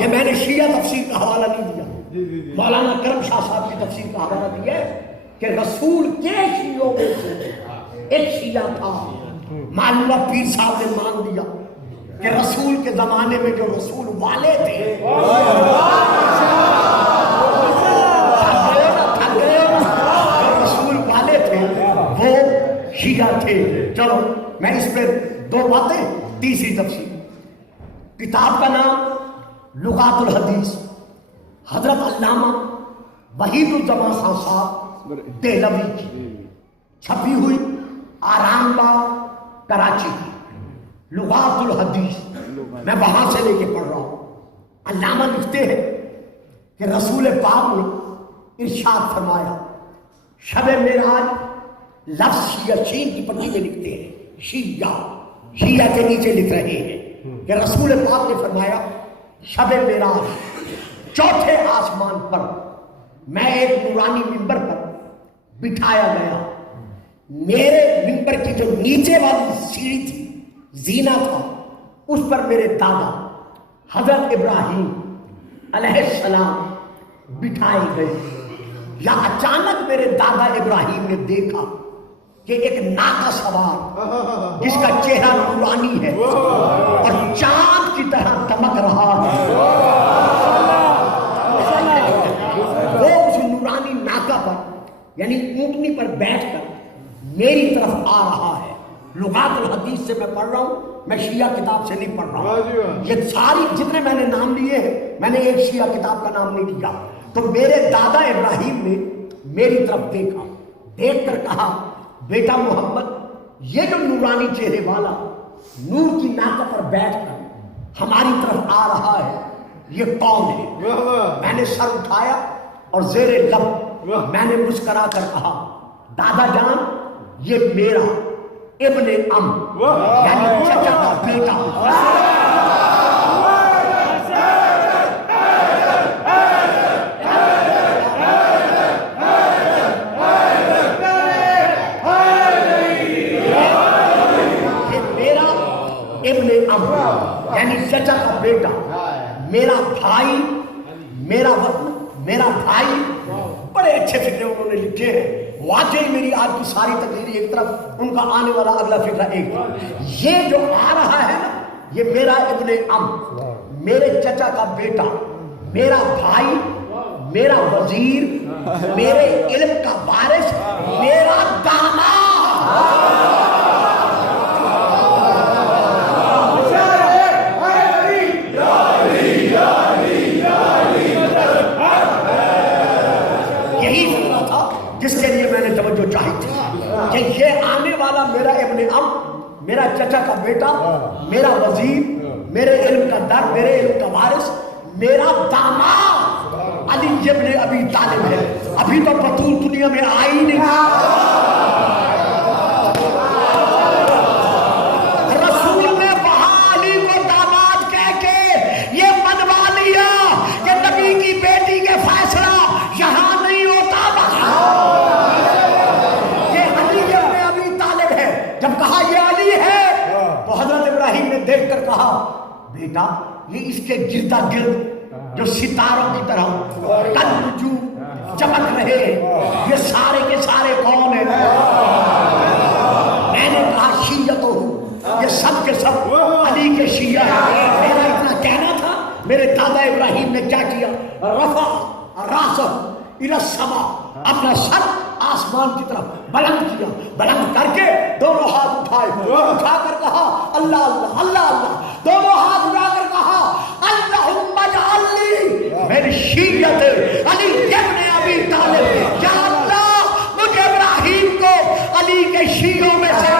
یہ میں نے شیعہ تفسیر کا حوالہ نہیں دیا، مولانا کرم شاہ صاحب کی تفسیر کا حوالہ دیا ہے کہ رسول کے شیعوں میں سے ایک شیعہ تھا. معلومہ پیر صاحب نے مان لیا کہ رسول کے زمانے میں جو رسول والے تھے، وہ شیعہ تھے. چلو میں اس پہ 2 باتیں. تیسری تفسیر، کتاب کا نام لغات الحدیث، حضرت علامہ وحید الزمان خان صاحب دہلوی کی، چھپی ہوئی آرام باغ کراچی کی. لغات الحدیث میں وہاں سے لے کے پڑھ رہا ہوں. علامہ لکھتے ہیں کہ رسول پاک نے ارشاد فرمایا، شب معراج لفظ شیعہ شین کی پٹی میں لکھتے ہیں، شیعہ کے نیچے لکھ رہے ہیں کہ رسول پاک نے فرمایا شب معراج 4تھے آسمان پر میں ایک نورانی ممبر پر بٹھایا گیا. میرے ممبر کی جو نیچے والی سیڑھی تھی، زینہ تھا، اس پر میرے دادا حضرت ابراہیم علیہ السلام بٹھائے گئے. یا اچانک میرے دادا ابراہیم نے دیکھا کہ ایک ناقہ سوار جس کا چہرہ نورانی ہے اور چاند کی طرح دمک رہا ہے، وہ اس نورانی ناقہ پر یعنی اونٹنی پر بیٹھ کر میری طرف آ رہا ہے. لغات الحدیث سے میں پڑھ رہا ہوں، میں شیعہ کتاب سے نہیں پڑھ رہا. یہ ساری جتنے میں نے نام لیے ہیں، میں نے ایک شیعہ کتاب کا نام نہیں لیا. تو میرے دادا ابراہیم نے میری طرف دیکھا، دیکھ کر کہا بیٹا محمد یہ جو نورانی چہرے والا نور کی ناکہ پر بیٹھ کر ہماری طرف آ رہا ہے یہ کون ہے؟ میں نے سر اٹھایا اور زیر لب میں نے مسکرا کر کہا دادا جان یہ میرا ابن یعنی چچا کا بیٹا یعنی چچا کا بیٹا، میرا بھائی، میرا وطن، میرا بھائی. بڑے اچھے فکرے انہوں نے لکھے ہیں. واقعی میری آج کی ساری تقریر ایک طرف، ان کا آنے والا اگلا فکرہ ایک طرف. یہ جو آ رہا ہے نا یہ میرا ابن میرے چچا کا بیٹا، میرا بھائی، میرا وزیر، میرے علم کا وارث، میرا داماد. جس کے لیے میں نے توجہ چاہی تھی کہ یہ آنے والا میرا ابن میرا چچا کا بیٹا، میرا وزیر، میرے علم کا در، میرے علم کا وارث، میرا داماد علی ابن ابی طالب ہے. ابھی تو بطول دنیا میں آئی نہیں. رسول نے وہاں علی کو داماد کہہ کے یہ منوا لیا کہ نبی کی بیٹی کے فیصلہ یہاں نہیں ہوتا. جب کہا یہ علی ہے تو حضرت ابراہیم نے دیکھ کر کہا بیٹا یہ اس کے گردا گرد جو ستاروں کی طرح کل نجوم چمک رہے یہ سارے کے سارے کون ہیں؟ میں نے کہا شیعہ ہوں، یہ سب کے سب علی کے شیعہ ہیں. میرا اتنا کہنا تھا. میرے دادا ابراہیم نے کیا کیا؟ رفع راسہ الی السماء، اپنا سر آسمان کی طرف بلند کیا. بلند کر کے دونوں ہاتھ اٹھائے، اٹھا کر کہا اللہ اللہ اللہ اللہ. دونوں ہاتھ اٹھا کر کہا اللہم اجعل لی میری شیعت علی ابن ابی طالب. یا اللہ مجھے ابراہیم کو علی کے شیعوں میں سے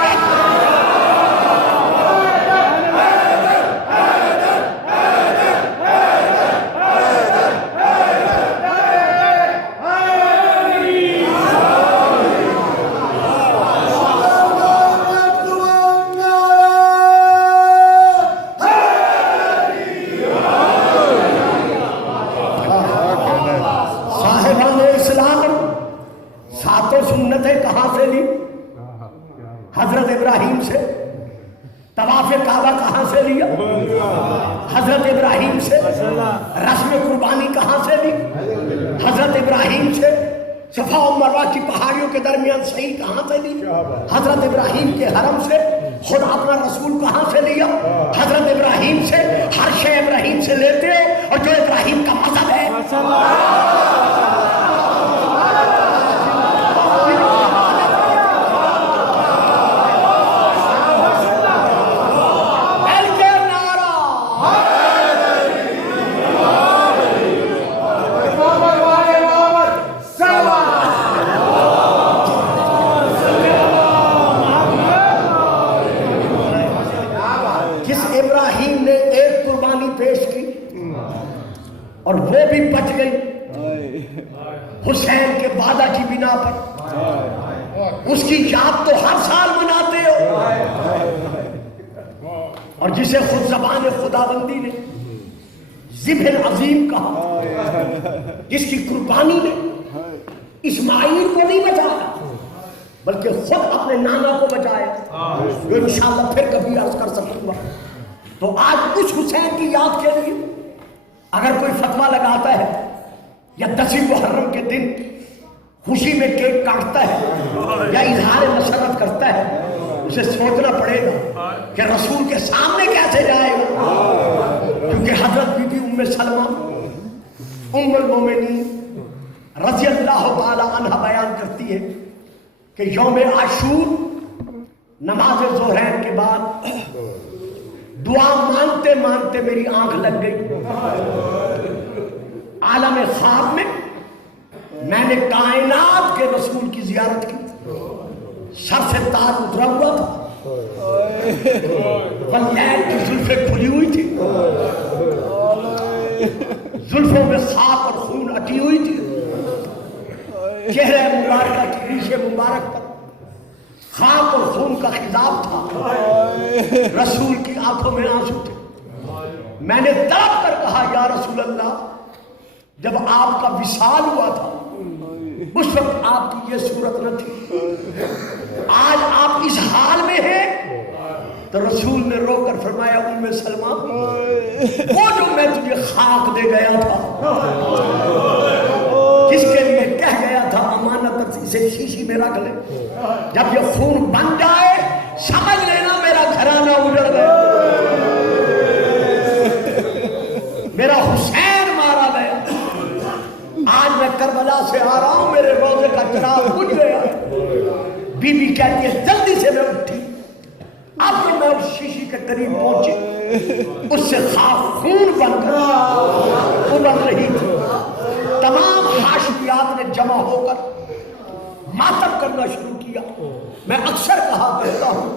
کہاں سے لی؟ حضرت ابراہیم سے. طواف کعبہ کہاں سے لیا؟ حضرت ابراہیم سے. رسم قربانی کہاں سے لی؟ حضرت ابراہیم سے. صفا و مروہ کی پہاڑیوں کے درمیان صحیح کہاں سے لی؟ حضرت ابراہیم کے حرم سے. خود اپنا رسول کہاں سے لیا؟ حضرت ابراہیم سے. ہر شے ابراہیم سے لیتے ہو اور جو ابراہیم کا مذہب ہے. اور وہ بھی بچ گئی حسین کے وعدہ کی بنا پر. اس کی یاد تو ہر سال مناتے ہو. اور جسے خود زبان خداوندی نے ذبح عظیم کہا، جس کی قربانی نے اسماعیل کو نہیں بچایا بلکہ خود اپنے نانا کو بچایا، جو انشاءاللہ پھر کبھی عرض کر سکوں گا. تو آج اس حسین کی یاد کے لیے اگر کوئی فتویٰ لگاتا ہے یا 10 محرم کے دن خوشی میں کیک کاٹتا ہے یا اظہار مسرت کرتا ہے، اسے سوچنا پڑے گا کہ رسول کے سامنے کیسے جائے گا. کیونکہ حضرت بی بی ام سلمہ ام المومنین رضی اللہ تعالی عنہ بیان کرتی ہے کہ یوم عاشور نماز ظہرین کے بعد دعا مانتے مانتے میری آنکھ لگ گئی. عالم خواب میں میں نے کائنات کے رسول کی زیارت کی، سر سے تاج اترا ہوا تھا، واللیل کی زلفیں کھلی ہوئی تھی، زلفوں میں خاک اور خون اٹی ہوئی تھی، چہرے مبارکہ کی ریش مبارک پر خاک اور خون کا خضاب تھا، رسول کی آنکھوں میں آنسو تھے۔ میں نے تڑپ کر کہا یا رسول اللہ، جب آپ کا وصال ہوا تھا اس وقت آپ کی یہ صورت نہ تھی، آج آپ اس حال میں ہیں۔ تو رسول نے رو کر فرمایا ام سلمہ، وہ جو میں تجھے خاک دے گیا تھا، جس کے لیے کہہ گیا تھا امانت اسے شیشی میں رکھ لے، جب یہ خون بن جائے سمجھ لینا میرا گھرانہ اجڑ گیا، میرا حسین مارا گیا۔ آج میں کربلا سے آ رہا ہوں، میرے روزے کا چراغ بجھ گیا۔ بی بی کہتی ہے جلدی سے میں اٹھی، اب کہ میں اس شیشی کے قریب پہنچی، اس سے خاک خون بن کر ابل رہی تھی۔ تمام حاشیات نے جمع ہو کر ماتم کرنا شروع کیا۔ میں اکثر کہا کرتا ہوں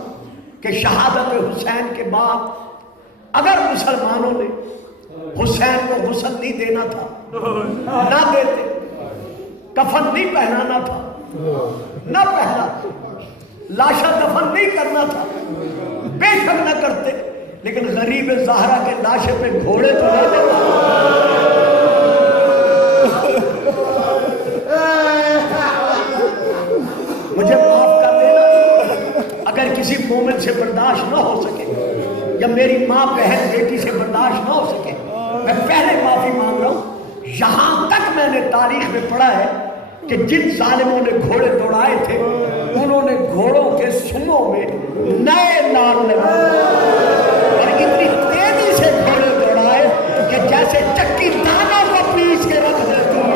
کہ شہادت حسین کے بعد اگر مسلمانوں نے حسین کو غسل نہیں دینا تھا نہ دیتے، کفن نہیں پہنانا تھا نہ پہنا، لاشا دفن نہیں کرنا تھا بے شک نہ کرتے، لیکن غریب زہرا کے لاشے پہ گھوڑے تو نہ دیتا۔ مجھے معاف کر دینا اگر کسی مومن سے برداشت نہ ہو سکے، یا میری ماں بہن بیٹی سے برداشت نہ ہو سکے، میں پہلے معافی مانگ رہا ہوں۔ یہاں تک میں نے تاریخ میں پڑھا ہے کہ جن ظالموں نے گھوڑے دوڑائے تھے انہوں نے گھوڑوں کے سنگوں میں نئے نال لگائے اور اتنی تیزی سے گھوڑے دوڑائے کہ جیسے چکی دانوں کو پیس کے رکھ دیتی ہے۔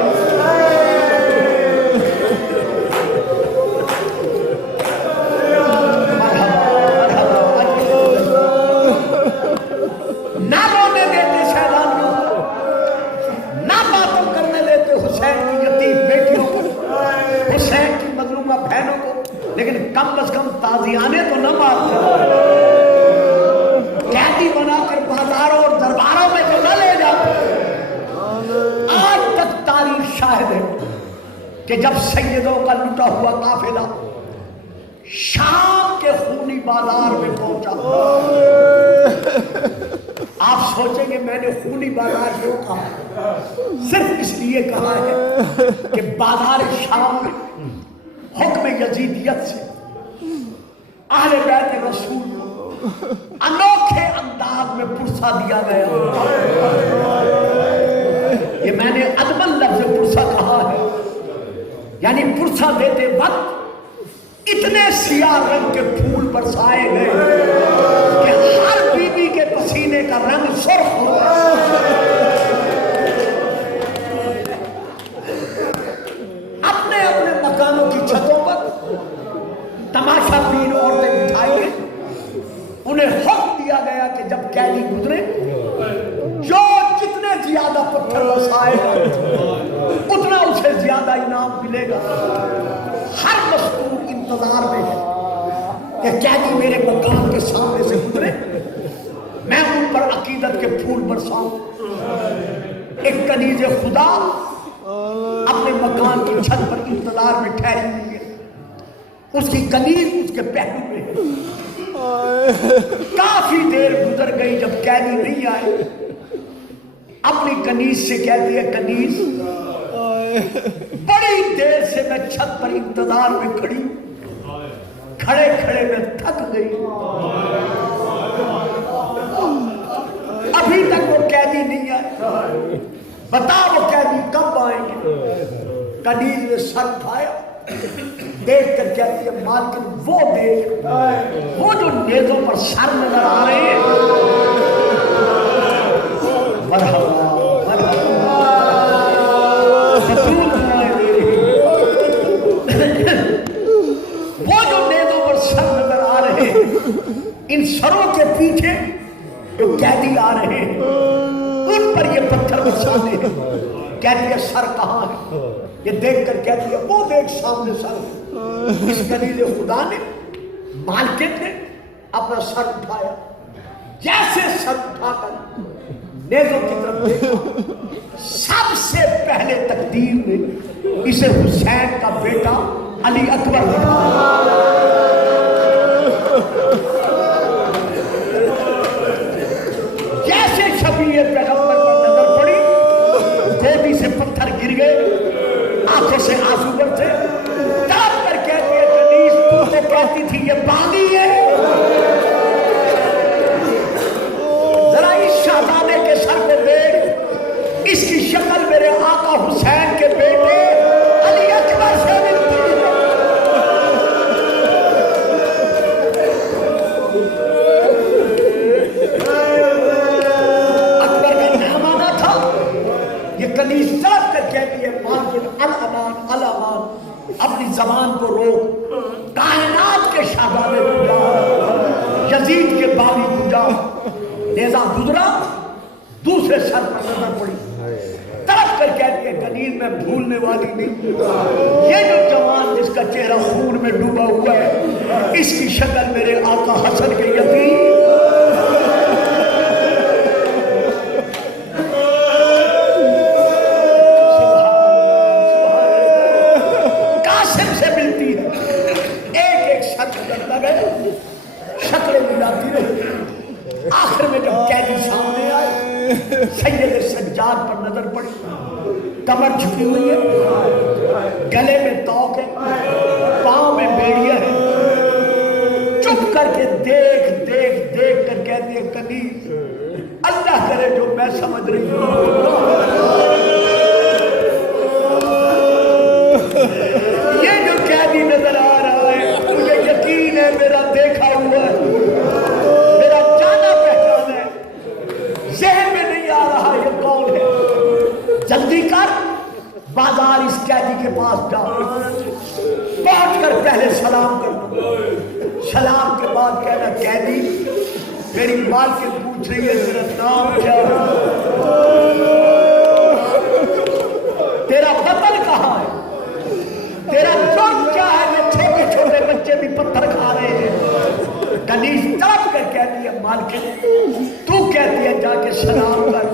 نہ رونے دیتے سیلانیوں کو، نہ ماتم کرنے دیتے حسین کی یتیم بیٹیوں کو، حسین کی مظلومہ بہنوں کو، لیکن کم از کم تازیانے تو نہ مارتے، قیدی بنا کر بازاروں اور درباروں میں تو نہ لے جاتے۔ آج تک تاریخ شاہد ہے کہ جب سیدوں کا لٹا ہوا قافلہ شام کے خونی بازار میں پہنچا، آپ سوچیں گے میں نے خونی بازار کیوں کہا؟ صرف اس لیے کہا ہے کہ بازار شام میں حکم یزیدیت سے اہل بیت رسول کو انوکھے انداز میں پرسہ دیا گیا۔ یہ میں نے ادباً لفظ پرسہ کہا ہے، یعنی پرسہ دیتے وقت اتنے سیاہ رنگ کے پھول برسائے گئے کہ ہر بی بی کے پسینے کا رنگ سرخ ہو گیا۔ اپنے اپنے مکانوں کی چھتوں پر تماشا بین عورتیں بٹھائی گئی، انہیں حکم دیا گیا کہ جب قیدی گزرے جو جتنے زیادہ پتھر برسائے اتنا اسے زیادہ انعام ملے گا۔ ہر مستور انتظار میں ہے کہ قیدی میرے مکان کے سامنے سے گزرے، میں ان پر عقیدت کے پھول برساؤں۔ ایک کنیز خدا اپنے مکان کی چھت پر انتظار میں ٹھہری ہوئی ہے، اس کی کنیز اس کے پہلو میں ہے۔ کافی دیر گزر گئی، جب قیدی نہیں آئے اپنی کنیز سے کہتی ہے کنیز بڑی دیر سے میں چھت پر انتظار میں کھڑی، کھڑے کھڑے میں تھک گئی، ابھی تک وہ قیدی نہیں آئے، بتا وہ قیدی کب آئیں گے؟ کنیز نے سر اٹھایا، دیکھ کر کہتی ہے مالکن وہ دیکھ، وہ جو نیزوں پر سر نظر آ رہے ہیں، مرحبا وہ جو نیزوں پر سر نظر آ رہے ہیں، ان سروں کے پیچھے جو قیدی آ رہے ہیں ان پر یہ پتھر برسانے ہیں۔ کہتی ہے سر کہاں ہے؟ یہ دیکھ کر کہتی ہے وہ دیکھ سامنے سر ہے۔ اس کنیز خدا نے مالکن نے اپنا سر اٹھایا، جیسے سر اٹھا کر نیزوں کی طرف دیکھا، سب سے پہلے تقدیر نے اسے حسین کا بیٹا علی اکبر دکھایا۔ جیسے شفیع پیغمبر پر نظر پڑی، گودی سے پتھر گر گئے، آنکھوں سے آنسو برسے، تڑپ کر کہتی ہے کنیز تو کہتی تھی یہ باغی ہے، ذرا اس شہزادے کے سر کو دیکھ، اس کی شکل میرے آقا حسین کے بیٹے علی اکبر سے ملتی ہے۔ اکبر کا نام آنا تھا، یہ کنیز صاف کر کہتی ہے مالکن الامان الامان، اپنی زبان کو روک، کائنات کے شہزادے کو جا، یزید کے باغی کو جا۔ نیزہ گزرا، دوسرے سر پر نظر پڑی، طرف کر کہتی ہے کنیز میں بھولنے والی نہیں، یہ جو جوان جس کا چہرہ خون میں ڈوبا ہوا ہے، اس کی شکل میرے آقا حسن کے یتیم قاسم سے ملتی ہے۔ ایک ایک شکل کرتا گئے، شکلیں ملاتی رہی، آخر میں جب قیدی سامنے آئے، سید سجاد پر نظر پڑی، کمر جھکی ہوئی ہے، گلے میں توق ہے، پاؤں میں بیڑیاں ہے، چپ کر کے دیکھ دیکھ دیکھ کر کہتی ہے کنیز اللہ کرے جو میں سمجھ رہی ہوں، یہ جو قیدی نظر آ رہا ہے مجھے یقین ہے میرا دیکھا ہوا ہے، میرا جانا پہچان ہے، ذہن میں نہیں آ رہا یہ کون ہے۔ جلدی کر بازار اس قیدی کے پاس جا، پہنچ کر پہلے سلام کرنا، سلام کے بعد کہنا قیدی میری مالکن پوچھ رہی ہے تیرا نام کیا ہے، تیرا وطن کہاں ہے، تیرا جرم کیا ہے، یہ چھوٹے چھوٹے بچے بھی پتھر کھا رہے ہیں۔ کنیز تڑپ کر کہتی ہے مالکن تو کہتی ہے جا کے سلام کر۔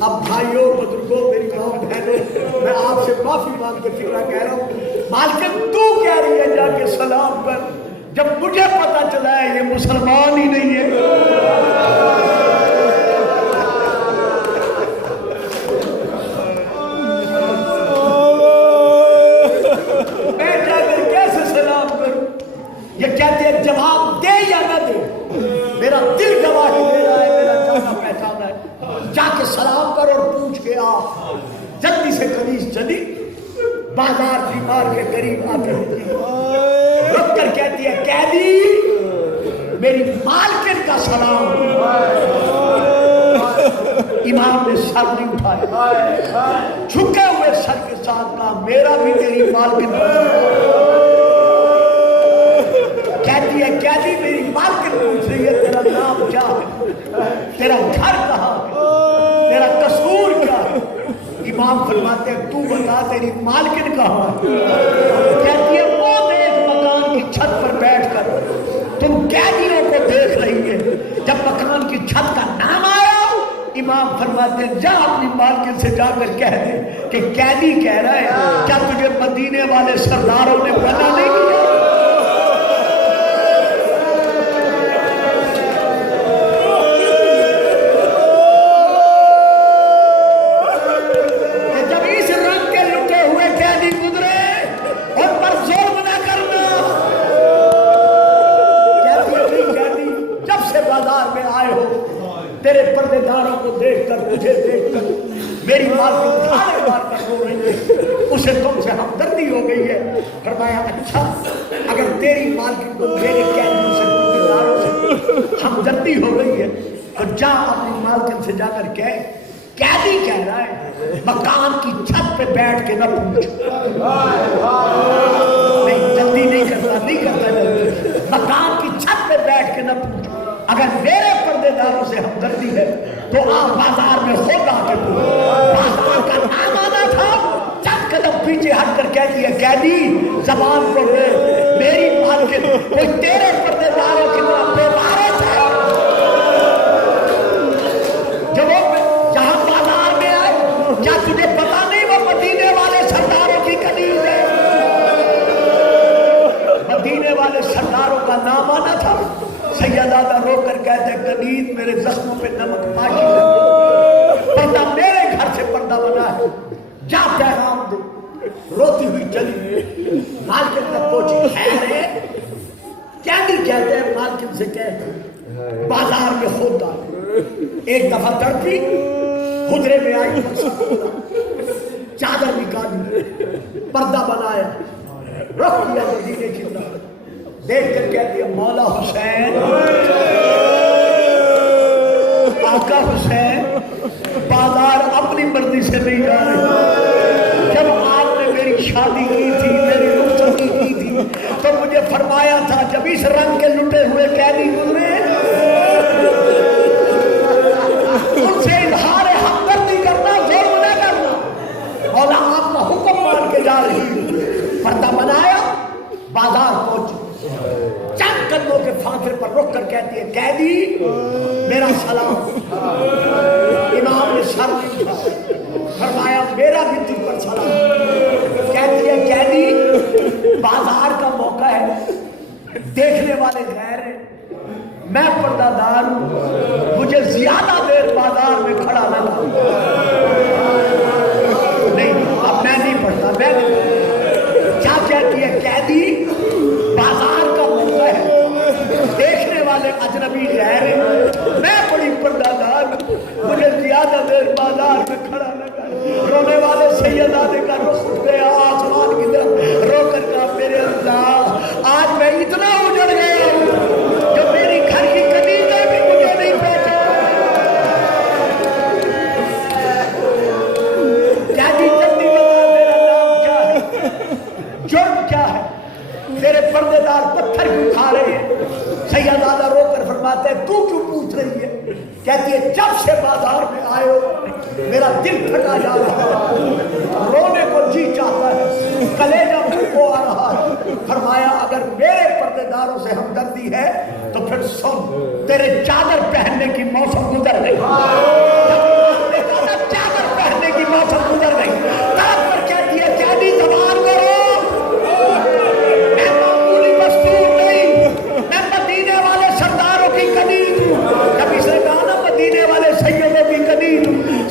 اب بھائیوں بزرگوں میری ماں بہنوں میں آپ سے معافی مانگ کے فکرہ کہہ رہا ہوں، مالکن تو کہہ رہی ہے جا کے سلام کر، جب مجھے پتا چلا ہے یہ مسلمان ہی نہیں ہے۔ میں جا کر کیسے سلام کروں؟ یہ کہتے ہیں جواب دے یا نہ دے، میرا دل گواہی دے رہا ہے میرا جانا پہچانا ہے، جا کے سلام کر اور پوچھ کے آ۔ جلدی سے کنیز چلی، بازار دیوار کے قریب آ کر رک کر کہتی ہے قیدی میری مالکن کا سلام۔ امام نے سر نہیں اٹھایا، جھکے ہوئے سر کے ساتھ کہا میرا بھی تیری مالکن کا سلام۔ کہتی ہے قیدی میری مالکن پوچھ رہی ہے تیرا نام کیا ہے، تیرا گھر کہاں ہے، تیرا قصور کیا ہے؟ امام فرماتے ہیں تو بتا تیری مالکن کہاں ہے؟ کہتی ہے وہ دیکھ مکان کی چھت پر بیٹھ کر تم قیدیوں کو دیکھ رہی ہے۔ جب مکان کی چھت کا نام آیا امام فرماتے ہیں جا اپنی مالکن سے جا کر کہہ دے کہ قیدی کہہ رہا ہے کیا تجھے مدینے والے سرداروں نے منع نہیں کیا؟ تیرے پردے داروں کو دیکھ کر مجھے دیکھ کر میری مالکن تھانے مار کر رو رہی ہے، اسے تم سے ہمدردی ہو گئی ہے۔ فرمایا اچھا اگر تیری مالکن کو میرے قیدیوں سے پردے داروں سے ہمدردی ہو گئی ہے تو جا اپنی مالکن سے جا کر کہہ قیدی کہہ رہا ہے مکان کی چھت پہ بیٹھ کے نہ پوچھ، نہیں جلدی نہیں کرتا جلدی، مکان کی چھت پہ بیٹھ کے نہ پوچھ، اگر میرے پردے داروں سے ہمدردی ہے تو آپ بازار میں خود آ کے بازار کا نام آنا ہٹ کر کہتی ہے قیدی زبان کو دے، میری مالکن کوئی تیرے پردے داروں کی طرح بے وارث ہے جو وہ جہاں بازار میں آئے، کیا تجھے پتا نہیں وہ مدینے والے سرداروں کی کنیز ہے؟ مدینے والے سرداروں کا نام آنا تھا۔ سیدادہ رو کر کہتے کنیز میرے زخموں پہ نمک پاشی ہے، پردہ میرے گھر سے پردہ بنا ہے، جا پیغام دے۔ روتی ہوئی چلی مالکن تک پہنچی، خیر ہے کیا نہیں کہتے ہیں مالکن سے کہتے بازار میں خود آئے، ایک دفعہ تڑپی خدرے میں آئی، چادر نکالی، پردہ بنایا، رخ کیا مدینے کی طرف، دیکھ کر کہتی ہے مولا حسین، آقا حسین بازار اپنی مرضی سے نہیں جا رہے، جب آپ نے میری شادی کی تھی، میری رخصتی کی تھی تو مجھے فرمایا تھا جب اس رنگ کے لٹے ہوئے قیدی گزرے ان سے اظہار ہمدردی کرنا، ظلم نہ کرنا، مولا آپ کا حکم مان کے جا رہی۔ پردہ بنایا، بازار پہنچی، چند قدموں کے فاصلے پر رک کر کہتی ہے قیدی میرا سلام۔ امام نے سر نہیں اٹھایا، فرمایا میرا بھی تجھ پر سلام۔ کہتی ہے قیدی بازار کا موقع ہے، دیکھنے والے غیر ہیں، میں پردہ دار ہوں، مجھے زیادہ دیر بازار میں کھڑا نہ کرو۔ نہیں اب میں نہیں پڑھتا، میں نہیں۔ کیا کہتی ہے قیدی بازار کا موقع ہے، دیکھنے والے اجنبی غیر ہیں، میں بڑی پردہ دار ہوں، مجھے زیادہ دیر بازار میں کھڑا نہ کر۔ رونے والے سیدادے کا رخ اٹھ گیا آسمان کی طرف، رو کر کہا میرے اللہ آج میں اتنا اجڑ گیا ہوں جو میری گھر کی کنیزیں بھی مجھے نہیں پہچانے۔ قیدی جلدی بتا میرا نام کیا ہے، جرم کیا ہے، تیرے پردے دار پتھر کیوں کھا رہے ہیں؟ سیدادہ رو کر فرماتے ہیں تو کیوں پوچھ رہی ہے؟ کہتی ہے جب سے بازار میں آئے ہو میرا دل پھٹا جا رہا ہے، رونے کو جی چاہتا ہے، کلیجہ مجھ کو آ رہا ہے۔ فرمایا اگر میرے پردے داروں سے ہمدردی ہے تو پھر سن، تیرے چادر پہننے کی موسم گزر گئی، چادر پہننے کی موسم گزر گئی۔ طرف پر کہتی ہے قیدی زبان کرو،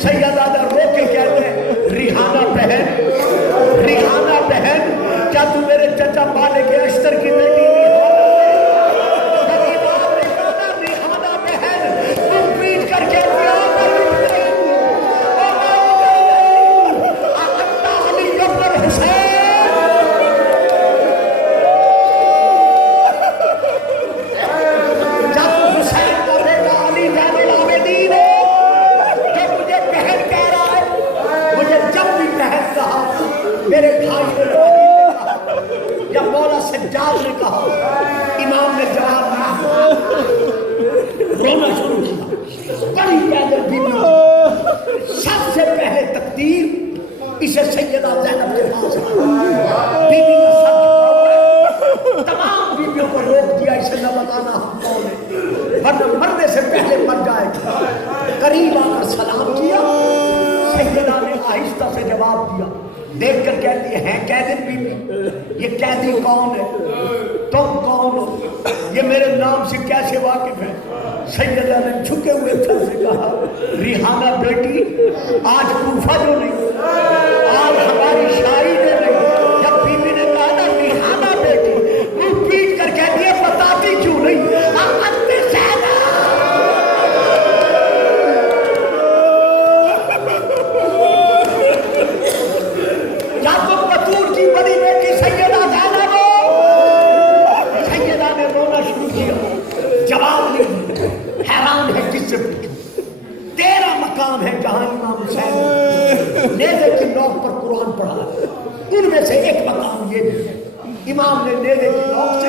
سیدادہ رو کے کہتے ہیں ریحانہ بہن کیا تو میرے چچا مالک کے اشتر کی بیٹی ریحانہ بہن تم پیٹ کر کے میرے بھائی نے یا مولا سجاد نے کہا، امام نے جواب نہ رونا شروع کیا، بڑی پیدل بیوی، سب سے پہلے تقدیر اسے سیدہ زینب کے پاس بیوی کا سر جھکا، تمام بیویوں کو روک دیا اسے نہ بتانا ہم کون ہیں ورنہ مرنے سے پہلے مر جائے گا۔ قریب آ کر سلام کیا، سیدہ نے آہستہ سے جواب دیا، دیکھ کر کہتی ہے قیدی بیوی یہ قیدی کون ہے، تم کون ہو، یہ میرے نام سے کیسے واقف ہے؟ سیدہ نے جھکے ہوئے سر سے کہا ریحانہ بیٹی آج کوفہ جو نہیں، آج ہماری شاعری نے نہیں۔ جب بیوی نے کہا نا ریحانہ بیٹی، وہ پیٹ کر کہتی ہے بتاتی کیوں نہیں؟ تیرا مقام ہے جہاں امام حسین نیزے کی نوک پر قرآن پڑھا، ان میں سے ایک مقام یہ بھی ہے، امام نے نیزے کی نوک سے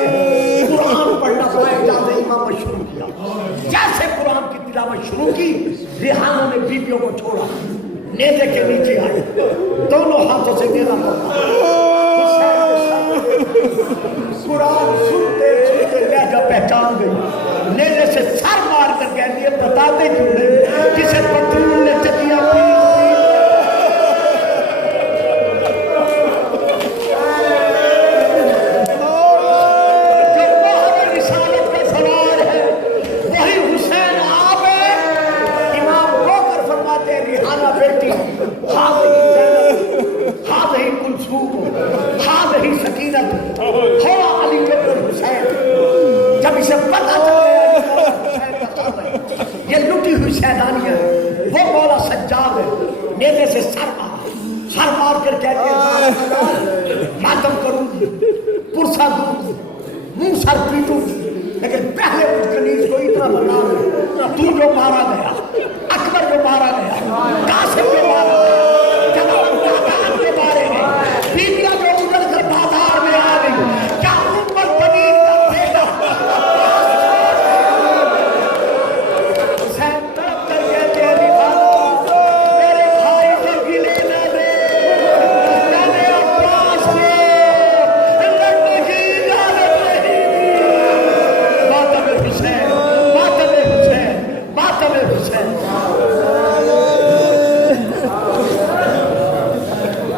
قرآن پڑھنا پائے جاتے امام شروع کیا۔ جیسے قرآن کی تلاوت شروع کی، ریحانہ نے بیویوں کو چھوڑا، نیزے کے نیچے آئے، دونوں ہاتھوں سے نیزہ پڑھا، سیدانی ہے، وہ مولا سجاد ہے، نیزے سے سر مار کر کہتے ہیں ماتم کروں گی، پرسا دوں گی، منہ سر پیٹوں گی، لیکن پہلے اس کنیز کو اتنا بتا دے تو جو مارا گیا، اکبر جو مارا گیا، قاسم جو مارا گیا،